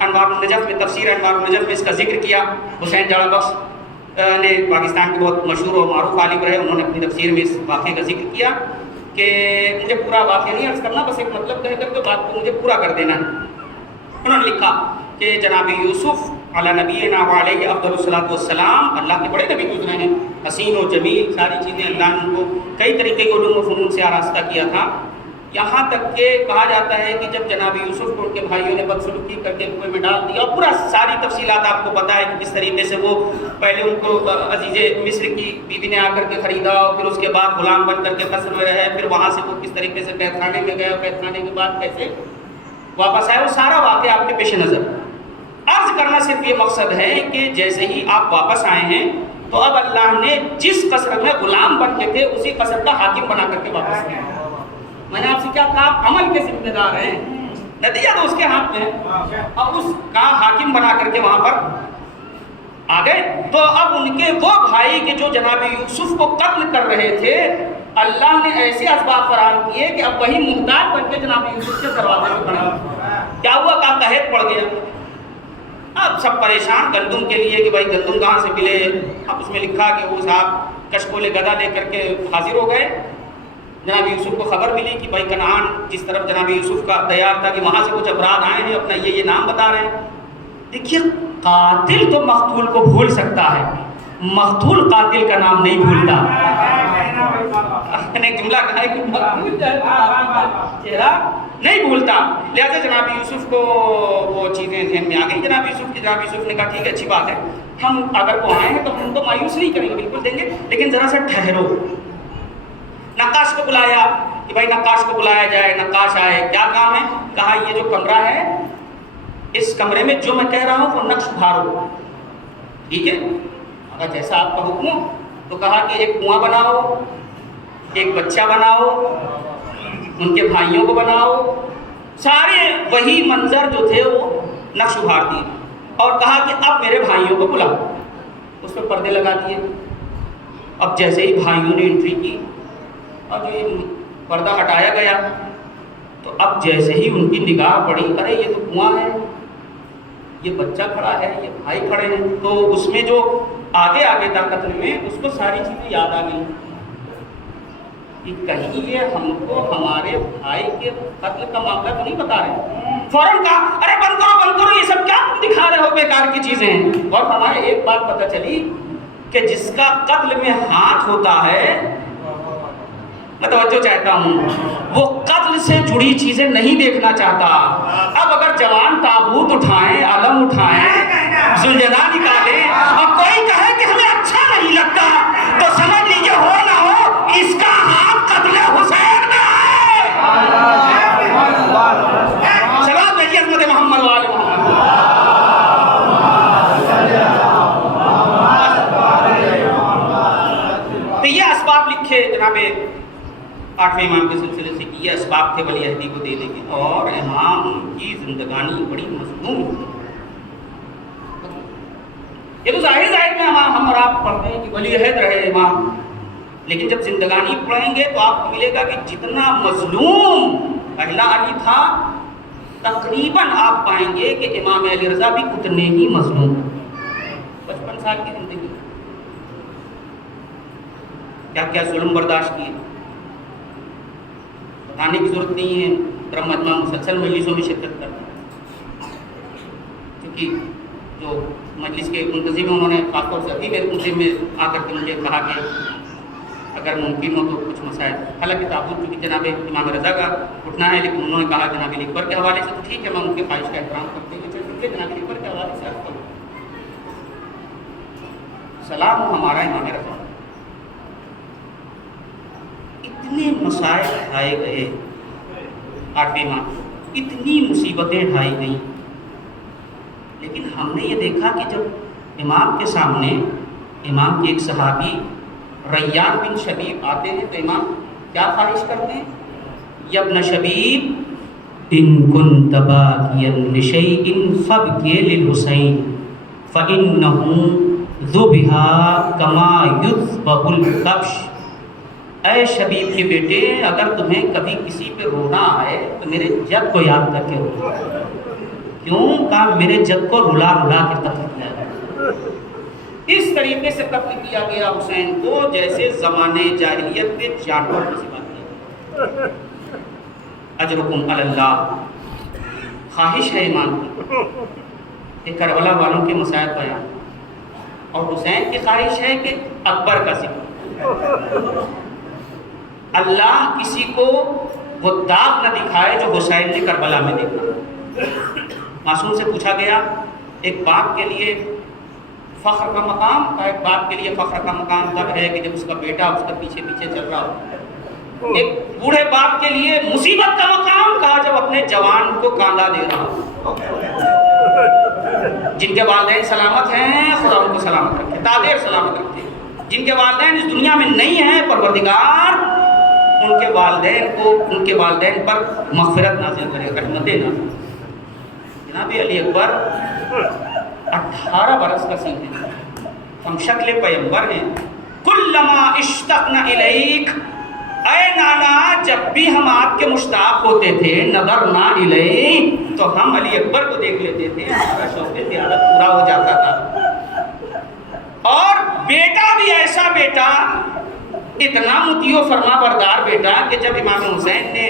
انوار النجف میں تفسیر انوار النجف میں اس کا ذکر کیا. حسین جاڑا بخش نے پاکستان کے بہت مشہور اور معروف عالم رہے، انہوں نے اپنی تفسیر میں اس واقعے کا ذکر کیا کہ مجھے پورا واقعہ نہیں عرض کرنا، بس ایک مطلب کہہ کر کے بات کو مجھے پورا کر دینا ہے. انہوں نے لکھا کہ جناب یوسف علی نبینا وعلیہ افضل الصلاۃ والسلام اللہ کے بڑے نبی گزرے ہیں، حسین و جمیل، ساری چیزیں اللہ نے ان کو کئی طریقے کے علوم و فنون سے آراستہ کیا تھا. یہاں تک کہ کہا جاتا ہے کہ جب جناب یوسف کو ان کے بھائیوں نے بدسلوکی کر کے کنویں میں ڈال دیا، اور پورا ساری تفصیلات آپ کو پتہ ہے کہ کس طریقے سے وہ پہلے ان کو عزیز مصر کی بیوی نے آ کر کے خریدا، اور پھر اس کے بعد غلام بن کر کے قصر میں رہے، پھر وہاں سے وہ کس طریقے سے قید خانے میں گئے، اور قید خانے کے بعد کیسے واپس آئے، وہ سارا واقعہ آپ کے پیش نظر. عرض کرنا صرف یہ مقصد ہے کہ جیسے ہی آپ واپس آئے ہیں تو اب اللہ نے جس قصر میں غلام بن کے تھے اسی قصر کا حاکم بنا کر کے واپس کیا. میں نے آپ سے کیا کہا، آپ عمل کے ذمہ دار ہیں، نتیجہ تو اس کے ہاتھ میں ہے، اور اس کا حاکم بنا کر کے وہاں پر آ گئے. تو اب ان کے وہ بھائی کے جو جناب یوسف کو قتل کر رہے تھے، اللہ نے ایسے اسباب فراہم کیے کہ اب وہی محتاج بن کے جناب یوسف کے دروازے پہ کھڑے. کیا ہوا کہ قحط پڑ گیا. اب سب پریشان گندم کے لیے کہ بھائی گندم کہاں سے ملے. اب اس میں لکھا کہ وہ صاحب کشکول گدا لے کر کے حاضر ہو گئے. جناب یوسف کو خبر ملی کہ بھائی کنعان جس طرف جناب یوسف کا تیار تھا کہ وہاں سے کچھ افراد آئے ہیں، اپنا یہ نام بتا رہے ہیں. دیکھیے قاتل تو مقتول کو بھول سکتا ہے، مقتول قاتل کا نام نہیں بھولتا. نے جملہ کہا ہے کہ مقتول چہرہ نہیں بھولتا. لہٰذا جناب یوسف کو وہ چیزیں ذہن میں آ گئی. جناب یوسف نے کہا ٹھیک ہے، اچھی بات ہے، ہم اگر وہ آئے ہیں تو ہم تو مایوس نہیں کریں گے، بالکل دیں گے، لیکن ذرا سا ٹھہرو. نقاش کو بلایا کہ بھائی نقاش کو بلایا جائے. نقاش آئے. کیا کام ہے؟ کہا یہ جو کمرہ ہے اس کمرے میں جو میں کہہ رہا ہوں وہ نقش ابھارو. ٹھیک ہے، اگر جیسا آپ کا حکم ہو. تو کہا کہ ایک کنواں بناؤ، ایک بچہ بناؤ، ان کے بھائیوں کو بناؤ. سارے وہی منظر جو تھے وہ نقش ابھار دیے اور کہا کہ اب میرے بھائیوں کو بلاؤ. اس پہ پردے لگا دیے. اب جیسے ہی بھائیوں نے انٹری کی اور جو یہ پردہ ہٹایا گیا تو اب جیسے ہی ان کی نگاہ پڑی، ارے یہ تو کنواں ہے، یہ بچہ کھڑا ہے، یہ بھائی کھڑے ہیں. تو اس میں جو آگے تھا قتل میں، اس کو ساری چیزیں یاد آ گئی کہ کہیں یہ ہم کو ہمارے بھائی کے قتل کا معاملہ تو نہیں بتا رہے. فوراً کہا ارے بند کرو یہ سب کیا تم دکھا رہے ہو، بیکار کی چیزیں ہیں. اور ہمارے ایک بات پتہ چلی کہ جس کا قتل میں ہاتھ ہوتا ہے، میں توجہ چاہتا ہوں، وہ قتل سے جڑی چیزیں نہیں دیکھنا چاہتا. اب اگر جوان تابوت اٹھائیں، علم اٹھائیں، زلجنا نکالیں اور کوئی کہے کہ ہمیں اچھا نہیں لگتا تو سمجھ لیجیے ہو نہ ہو اس کا ہاتھ قتل حسین میں ہے. 8ویں امام کے سلسلے سے یہ اسباب تھے ولی عہدی کو دینے کے، اور امام کی زندگانی بڑی مظلوم۔ یہ تو ظاہر میں ہم اور آپ پڑھتے ہیں کہ ولی عہد رہے امام، لیکن جب زندگانی پڑھیں گے تو آپ کو ملے گا کہ جتنا مظلوم پہلا علی تھا، تقریباً آپ پائیں گے کہ امام علی رضا بھی اتنے ہی مظلوم۔ 55 سال کی زندگی، کیا کیا ظلم برداشت کیے، بتانے کی ضرورت نہیں ہے۔ برہم مجمع مسلسل مجلسوں میں شرکت کرتا ہے، کیونکہ جو مجلس کے منتظم ہیں انہوں نے خاص طور سے ابھی میرے منتظم میں آ کر کے مجھے کہا کہ اگر ممکن ہو تو کچھ مسائل، حالانکہ تعبد چونکہ جناب امام رضا کا اٹھنا ہے، لیکن انہوں نے کہا جناب علی اکبر کے حوالے سے تو ٹھیک ہے، میں ان کے خواہش کا احترام کرتے ہوئے چلتے جناب علی اکبر کے حوالے سے آپ کو سلام ہو ہمارا امام رضا۔ اتنے مسائل اٹھائے گئے 8ویں امام، اتنی مصیبتیں اٹھائی گئیں، لیکن ہم نے یہ دیکھا کہ جب امام کے سامنے امام کے ایک صحابی ریان بن شبیب آتے ہیں تو امام کیا خواہش کرتے ہیں؟ یا ابن شبیب ان کنت باکیا لشیء فابکی للحسین فإنہ ذبح کما یذبح الکبش۔ اے شبیب کے بیٹے، اگر تمہیں کبھی کسی پہ رونا آئے تو میرے جد کو یاد کر کے رو۔ کیوں؟ کہا میرے جد کو رلا رلا کے قتل کیا گیا۔ اس طریقے سے قتل کیا گیا حسین کو جیسے زمانے جاہلیت کے جانور کو ذبح کیا۔ اجرکم علی اللہ۔ خواہش ہے امام کی کہ کربلا والوں کے مسائل بیان، اور حسین کی خواہش ہے کہ اکبر کا ذکر۔ اللہ کسی کو وہ داغ نہ دکھائے جو حسین نے کربلا میں دیکھا۔ معصوم سے پوچھا گیا ایک باپ کے لیے فخر کا مقام کا، ایک باپ کے لیے فخر کا مقام تب ہے کہ جب اس کا بیٹا اس کا پیچھے پیچھے چل رہا ہو۔ ایک بوڑھے باپ کے لیے مصیبت کا مقام کہا جب اپنے جوان کو کاندھا دے رہا ہو۔ جن کے والدین سلامت ہیں خدا ان کو سلامت رکھے، تادیر سلامت رکھے۔ جن کے والدین اس دنیا میں نہیں ہیں پروردگار ان کے والدین کو، ان کے والدین پر مغفرت نازل کرے، رحمتیں نازل۔ جناب علی اکبر 18 برس کا سن ہے، ہم شکل پیغمبر ہیں۔ کلما اشتقنا الیک، اے نانا جب بھی ہم آپ کے مشتاق ہوتے تھے، نظرنا الیک، تو ہم علی اکبر کو دیکھ لیتے تھے، ہمارا شوق زیارت پورا ہو جاتا تھا۔ اور بیٹا بھی ایسا بیٹا، اتنا مطیع و فرما بردار بیٹا کہ جب امام حسین نے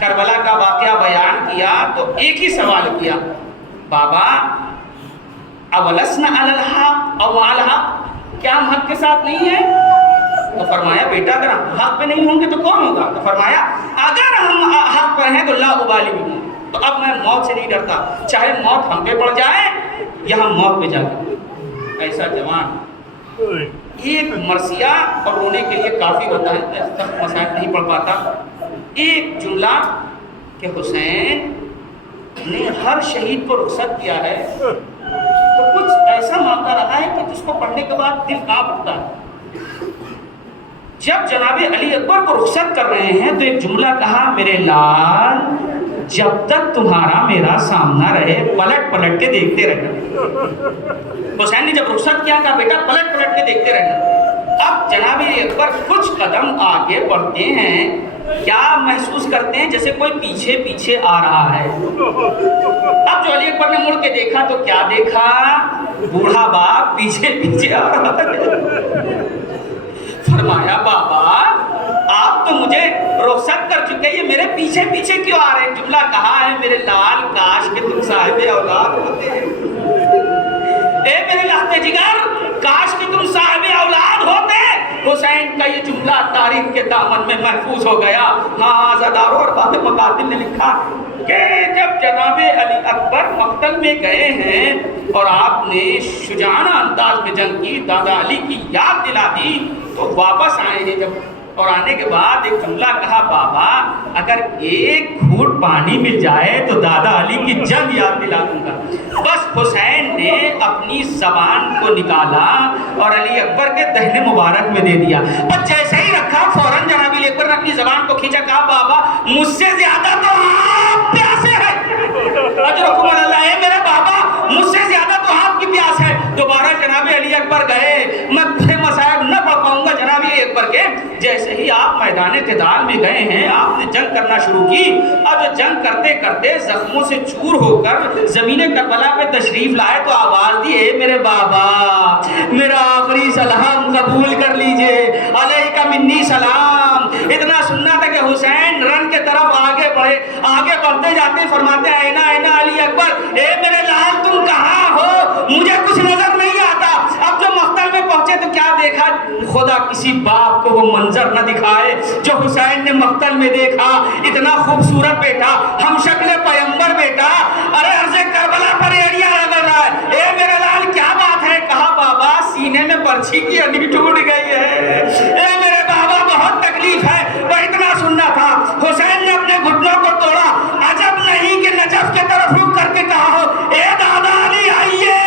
کربلا کا واقعہ بیان کیا تو ایک ہی سوال کیا، بابا اولسنا علی الحق او علی الحق، کیا ہم حق کے ساتھ نہیں ہیں؟ تو فرمایا بیٹا اگر ہم حق پہ نہیں ہوں گے تو کون ہوگا؟ تو فرمایا اگر ہم حق پر ہیں تو لا ابالی بھی ہوں، تو اب میں موت سے نہیں ڈرتا، چاہے موت ہم پہ پڑ جائے یا ہم موت پہ جا کے۔ ایسا جوان ایک مرثیہ اور رونے کے لیے کافی ہوتا ہے، تک مسائل نہیں پڑھ پاتا، ایک جملہ کہ حسین نے ہر شہید کو رخصت کیا ہے، تو کچھ ایسا موقع رہا ہے کہ جس کو پڑھنے کے بعد دل کانپ اٹھتا ہے۔ جب جناب علی اکبر کو رخصت کر رہے ہیں تو ایک جملہ کہا، میرے لال جب تک تمہارا میرا سامنا رہے پلٹ پلٹ کے دیکھتے رہنا۔ حسین نے جب رخصت کیا کہا بیٹا پلٹ پلٹ کے دیکھتے رہنا۔ اب جناب علی اکبر کچھ قدم آگے بڑھتے ہیں، کیا محسوس کرتے ہیں؟ جیسے کوئی پیچھے پیچھے آ رہا ہے۔ اب جو علی اکبر نے مڑ کے دیکھا تو کیا دیکھا؟ بوڑھا باپ پیچھے پیچھے آ رہا ہے۔ فرمایا بابا آپ تو مجھے رخصت کر چکے، یہ میرے پیچھے پیچھے کیوں آ رہے ہیں؟ جملہ کہا ہے، میرے لال کاش کہ تم صاحب اولاد ہوتے ہیں، اے میرے لخت جگر کاش کہ تم صاحب اولاد ہوتے۔ حسین کا یہ جملہ تاریخ کے دامن میں محفوظ ہو گیا۔ ہاں زدارو اور بعد مقاتل نے لکھا کہ جب جناب علی اکبر مقتل میں گئے ہیں اور آپ نے شجاعانہ انداز میں جنگ کی، دادا علی کی یاد دلا دی، تو واپس آئے ہیں جب اور آنے کے بعد ایک جملہ کہا، بابا اگر ایک گھونٹ پانی مل جائے تو دادا علی کی جنگ یاد دلا دوں گا۔ بس حسین نے اپنی زبان کو نکالا اور علی اکبر کے دہنے مبارک میں دے دیا، بس جیسے ہی رکھا فوراً جناب علی اکبر نے اپنی زبان کو کھینچا، کہا بابا مجھ سے زیادہ تو آپ پیاسے ہیں، اجرکم اللہ، اے میرے بابا مجھ سے زیادہ تو آپ کی پیاس ہے۔ دوبارہ جناب علی اکبر گئے، میں مسائل نہ پڑھ پاؤں گا جناب علی اکبر کے، جیسے ہی آپ میدان قتال میں گئے ہیں آپ نے جنگ کرنا شروع کی، اور جو جنگ کرتے کرتے زخموں سے چور ہو کر زمین کربلا پہ تشریف لائے تو آواز دی، اے میرے بابا میرا آخری سلام قبول کر لیجئے، علیکہ منی سلام۔ اتنا سننا تھا کہ حسین رن کے طرف آگے بڑھے، آگے بڑھتے جاتے فرماتے ہیں اینا اینا علی اکبر، اے میرے لال تم کہاں ہو، مجھے کچھ نظر نہیں آتا۔ اب جو مقتل میں پہنچے تو کیا دیکھا، خدا کسی باپ کو وہ منظر نہ دکھائے جو حسین نے مقتل میں دیکھا، اتنا خوبصورت بیٹا، ہم شکل پیغمبر بیٹا، ارے عرض کربلا پر ایڑیا رگڑ رہا ہے، اے میرے لال کیا بات ہے؟ کہا بابا سینے میں برچھی کی ہڈی ٹوٹ گئی ہے، اے میرے بابا بہت تکلیف ہے۔ وہ اتنا سننا تھا، حسین نے اپنے گھٹنوں کو توڑا، عجب نہیں کہ نجف کے طرف رک کر کے کہا ہو، اے دادا علی آئیے،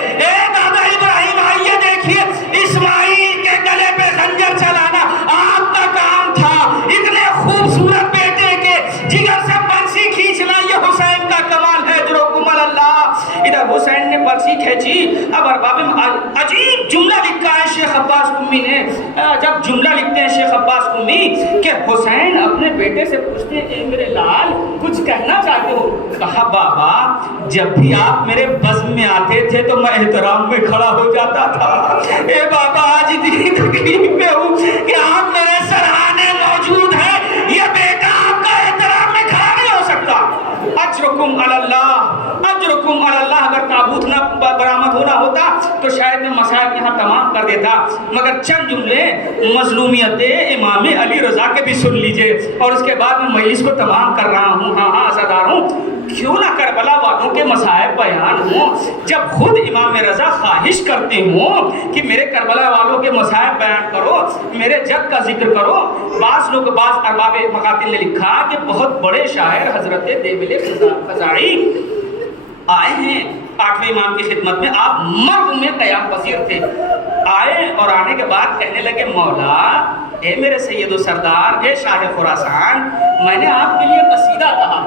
اے دادا ابراہیم آئیے، دیکھیے اسماعیل کے گلے پہ خنجر چلانا آپ کا کام تھا، اتنے خوبصورت بیٹے کے جگر سے برسی کھینچنا یہ حسین کا کمال ہے، جرکم اللہ۔ ادھر حسین نے برسی کھینچی، اب ارباب عجیب جملہ لکھا ہے شیخ عباس قمی نے، جب جملہ لکھتے ہیں شیخ عباس قمی کہ حسین اپنے بیٹے سے پوچھتے ہیں، اے میرے لال کچھ کہنا چاہتے ہو؟ کہا بابا جب بھی آپ میرے بزم میں آتے تھے تو میں احترام میں کھڑا ہو جاتا تھا، اے بابا آج اتنی تکلیف میں ہوں کہ آپ میرے سرحانے موجود ہیں، یہ بیٹا آپ کا احترام میں کھڑا نہیں ہو سکتا۔ اجرکم اللہ، اجرکم اللہ، اگر تابوت نہ برآمد ہونا ہوتا تو شاید میں مسائل یہاں تمام کر دیتا، مگر چند جملے مظلومیت امام علی رضا کے بھی سن لیجئے اور اس کے بعد میں مجلس کو تمام کر رہا ہوں۔ ہاں عزادار ہوں، کیوں نہ کربلا والوں کے مسائب بیان ہوں، جب خود امام رضا خواہش کرتے ہوں کہ میرے کربلا والوں کے مسائب بیان کرو، میرے جد کا ذکر کرو۔ بعض ارباب مقاتل نے لکھا کہ بہت بڑے شاعر حضرت دیوبند خزاعی آئے ہیں 8ویں امام کی خدمت میں، آپ مرگ میں قیام پذیر تھے، آئے اور آنے کے بعد کہنے لگے، مولا اے میرے سید و سردار، اے شاہ خراسان، میں نے آپ کے لیے قصیدہ کہا،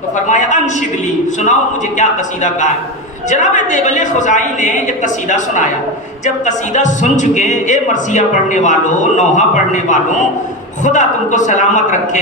تو فرمایا انشد لی، سناؤ مجھے کیا قصیدہ کہا ہے۔ جناب دیوبند خزاعی نے ایک قصیدہ سنایا، جب قصیدہ سن چکے، اے مرثیہ پڑھنے والوں، نوحہ پڑھنے والوں، خدا تم کو سلامت رکھے،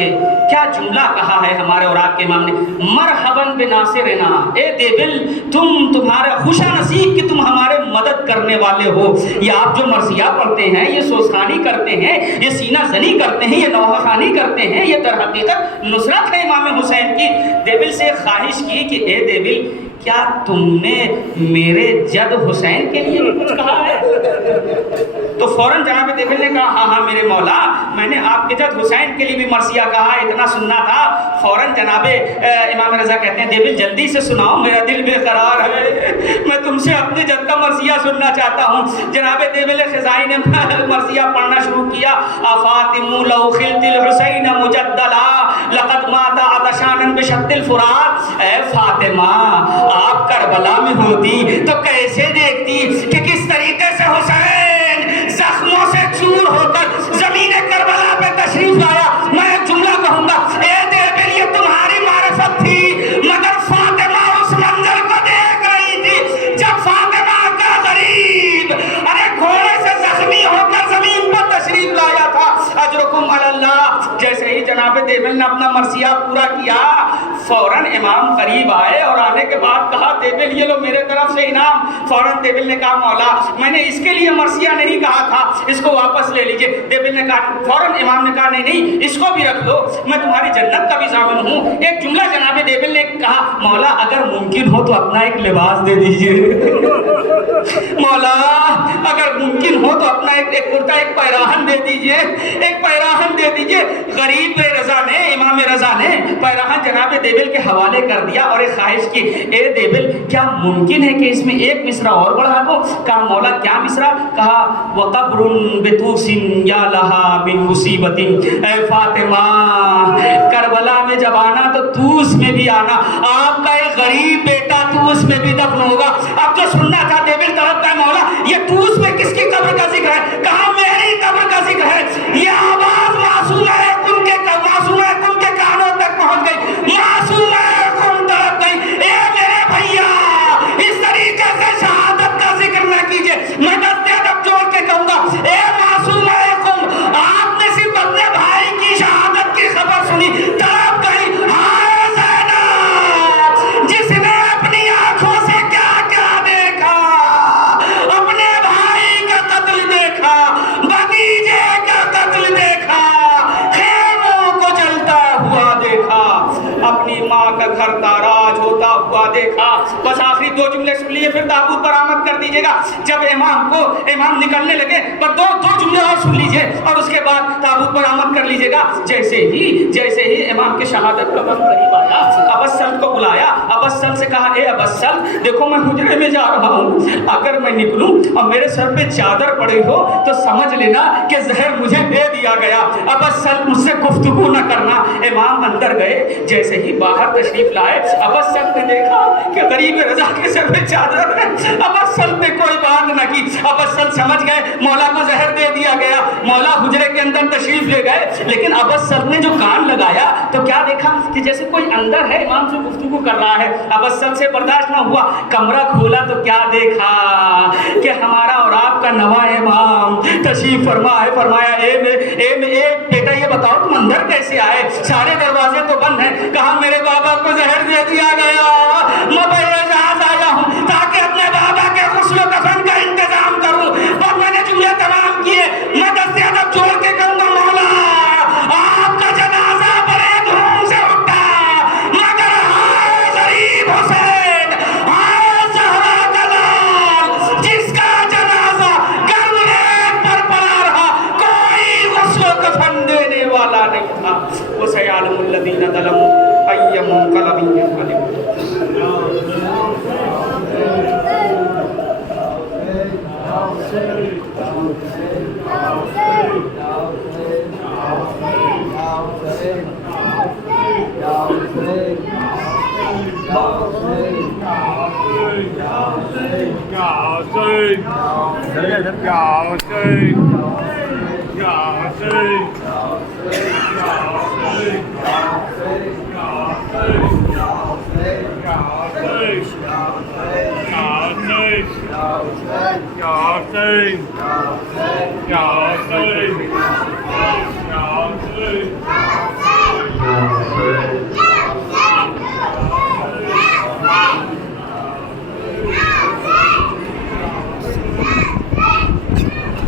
کیا جملہ کہا ہے ہمارے اوراق کے امام نے، مرحباً بناصرنا، اے دیوبند تمہارا خوشا نصیب کہ تم ہمارے مدد کرنے والے ہو۔ یہ آپ جو مرثیہ پڑھتے ہیں، یہ سوزخانی کرتے ہیں، یہ سینہ زنی کرتے ہیں، یہ نوحہ خوانی کرتے ہیں، یہ در حقیقت نصرت ہے امام حسین کی۔ دیوبند سے خواہش کی کہ اے دیوبند کیا تم نے میرے جد حسین کے لیے کچھ کہا ہے؟ تو فوراً جناب دیوبند نے کہا ہاں میرے مولا، میں نے آپ کے جد حسین کے لیے بھی مرثیہ کہا، اتنا سننا تھا۔ فوراً جناب امام رضا کہتے ہیں دیوبند جلدی سے سناؤ، میرا دل بے قرار ہے، میں تم سے اپنے جد کا مرثیہ سننا چاہتا ہوں۔ جناب دیوبند خزاعی نے مرثیہ پڑھنا شروع کیا، فاطم لو خلت الحسین مجدلا لقد مات عطشانا بشط الفرات، اے فاطمہ آپ کربلا میں ہوتی تو کیسے دیکھتی کہ کس طریقے سے حسین زخموں سے چور ہو کر زمین کربلا پہ تشریف لایا۔ میں ایک جملہ کہوں گا، اے دیوبند یہ تمہاری معرفت تھی، مگر فاطمہ اس منظر کو دیکھ رہی تھی جب فاطمہ کا غریب ارے گھوڑے سے زخمی ہو کر زمین پر تشریف لایا تھا۔ اجرکم اللہ۔ جیسے ہی جناب دیوبند نے اپنا مرثیہ پورا کیا، فوراً امام قریب آئے اور آنے کے بعد کہا دیوبند یہ لو میرے طرف سے انعام۔ فوراً دیوبند نے کہا مولا میں نے اس کے لیے مرثیہ نہیں کہا تھا، اس کو واپس لے لیجئے۔ دیوبند نے کہا، فوراً امام نے کہا نہیں اس کو بھی رکھ لو، میں تمہاری جنت کا بھی ضامن ہوں۔ ایک جملہ جناب دیوبند نے کہا، مولا اگر ممکن ہو تو اپنا ایک لباس دے دیجئے، مولا اگر ممکن ہو تو اپنا ایک کرتا ایک پیراہن دے دیجئے، ایک پیراہن دے دیجئے۔ غریب رضا نے، امام رضا نے پیراہن جناب دیبل کے حوالے کر دیا اور ایک خواہش کی، اے دیبل کیا ممکن ہے کہ اس میں ایک مصرع اور بڑھا دو؟ کہا مولا کیا مصرع؟ کہا وَقَبْرٌ بِتُوسٍ یا لَهَا مِن مُصِیبَةٍ، اے فاطمہ کربلا میں جب آنا تو توس میں بھی آنا، آپ کا ایک غریب بیٹا توس میں بھی دفن ہوگا۔ اب جو سننا تھا دیبل طرف کا مولا یہ توس میں کس کی قبر کا ذکر ہے؟ کہا میری قبر کا ذکر ہے۔ یہ آواز معصومہ کن کے کانوں تک پہنچ گئی، معصومہ کن طرف گئی، اے میرے بھیا اس طریقے سے شہادت کا ذکر نہ کیجئے۔ میں دستے ادب جوڑ کے کہوں گا، اے معصومہ کن، آپ نے صرف اپنے بھائی کی شہادت کی خبر سنی، طرف گئی، ہائے زینب جس نے اپنی آنکھوں سے کیا کیا دیکھا، اپنے بھائی کا قتل دیکھا، بھتیجے کا قتل دیکھا، خیموں کو جلتا ہوا دیکھا، اپنی ماں کا گھر تاراج ہوتا ہوا دیکھا۔ بس آخری دو جملے سن لیے پھر تابوت پر آمد کر دیجیے گا۔ جب امام نکلنے لگے پر دو جملے اور سن لیجیے اور اس کے بعد تابوت پر آمد کر لیجیے گا۔ جیسے ہی امام کے شہادت کا وقت قریب آیا، ابسل کو بلایا، ابسل سے کہا اے ابسل دیکھو میں حجرے میں جا رہا ہوں، اگر میں نکلوں اور میرے سر پہ چادر پڑی ہو تو سمجھ لینا کہ زہر مجھے دے دیا گیا، ابسل مجھ سے گفتگو نہ کرنا۔ امام اندر گئے، جیسے ہی باہر تشریف لائے ابسل نے دیکھا کہ غریب رضا کے سر پہ چادر ہے، ابسل نے کوئی بات نہ کی۔ ابسل سمجھ گئے مولا کو زہر دے دیا گیا، مولا حجرے کے اندر تشریف لے گئے، لیکن ابسل نے جو کان لگایا تو کیا دیکھا کہ جیسے کوئی اندر ہے امام سے گفتگو کر رہا ہے۔ ابسل سے برداشت نہ ہوا، کمرہ کھولا تو کیا دیکھا کہ ہمارا اور آپ کا نواں امام تشریف فرما ہے۔ فرمایا اے بیٹا یہ بتاؤ تم اندر کیسے آئے؟ سارے دروازے تو بند ہیں۔ کہا میرے بابا کو زہر دے دیا گیا، میں بجاز آیا ہوں تاکہ اپنے بابا کے غسل و کفن کا انتظام کروں، اور میں نے جملے تمام کیے۔ میں دستے ادب جوڑ کے کہوں گا مولا آپ کا جنازہ بڑے دھوم سے اٹھا، مگر ہائے غریب حسین، ہائے زہرا کا لال جس کا جنازہ گرم ریت پر پڑا رہا، کوئی غسل و کفن دینے والا نہیں تھا۔ وَسَيَعْلَمُ الَّذِينَ ظَلَمُوا أَيَّ مُنقَلَبٍ يَنقَلِبُونَ۔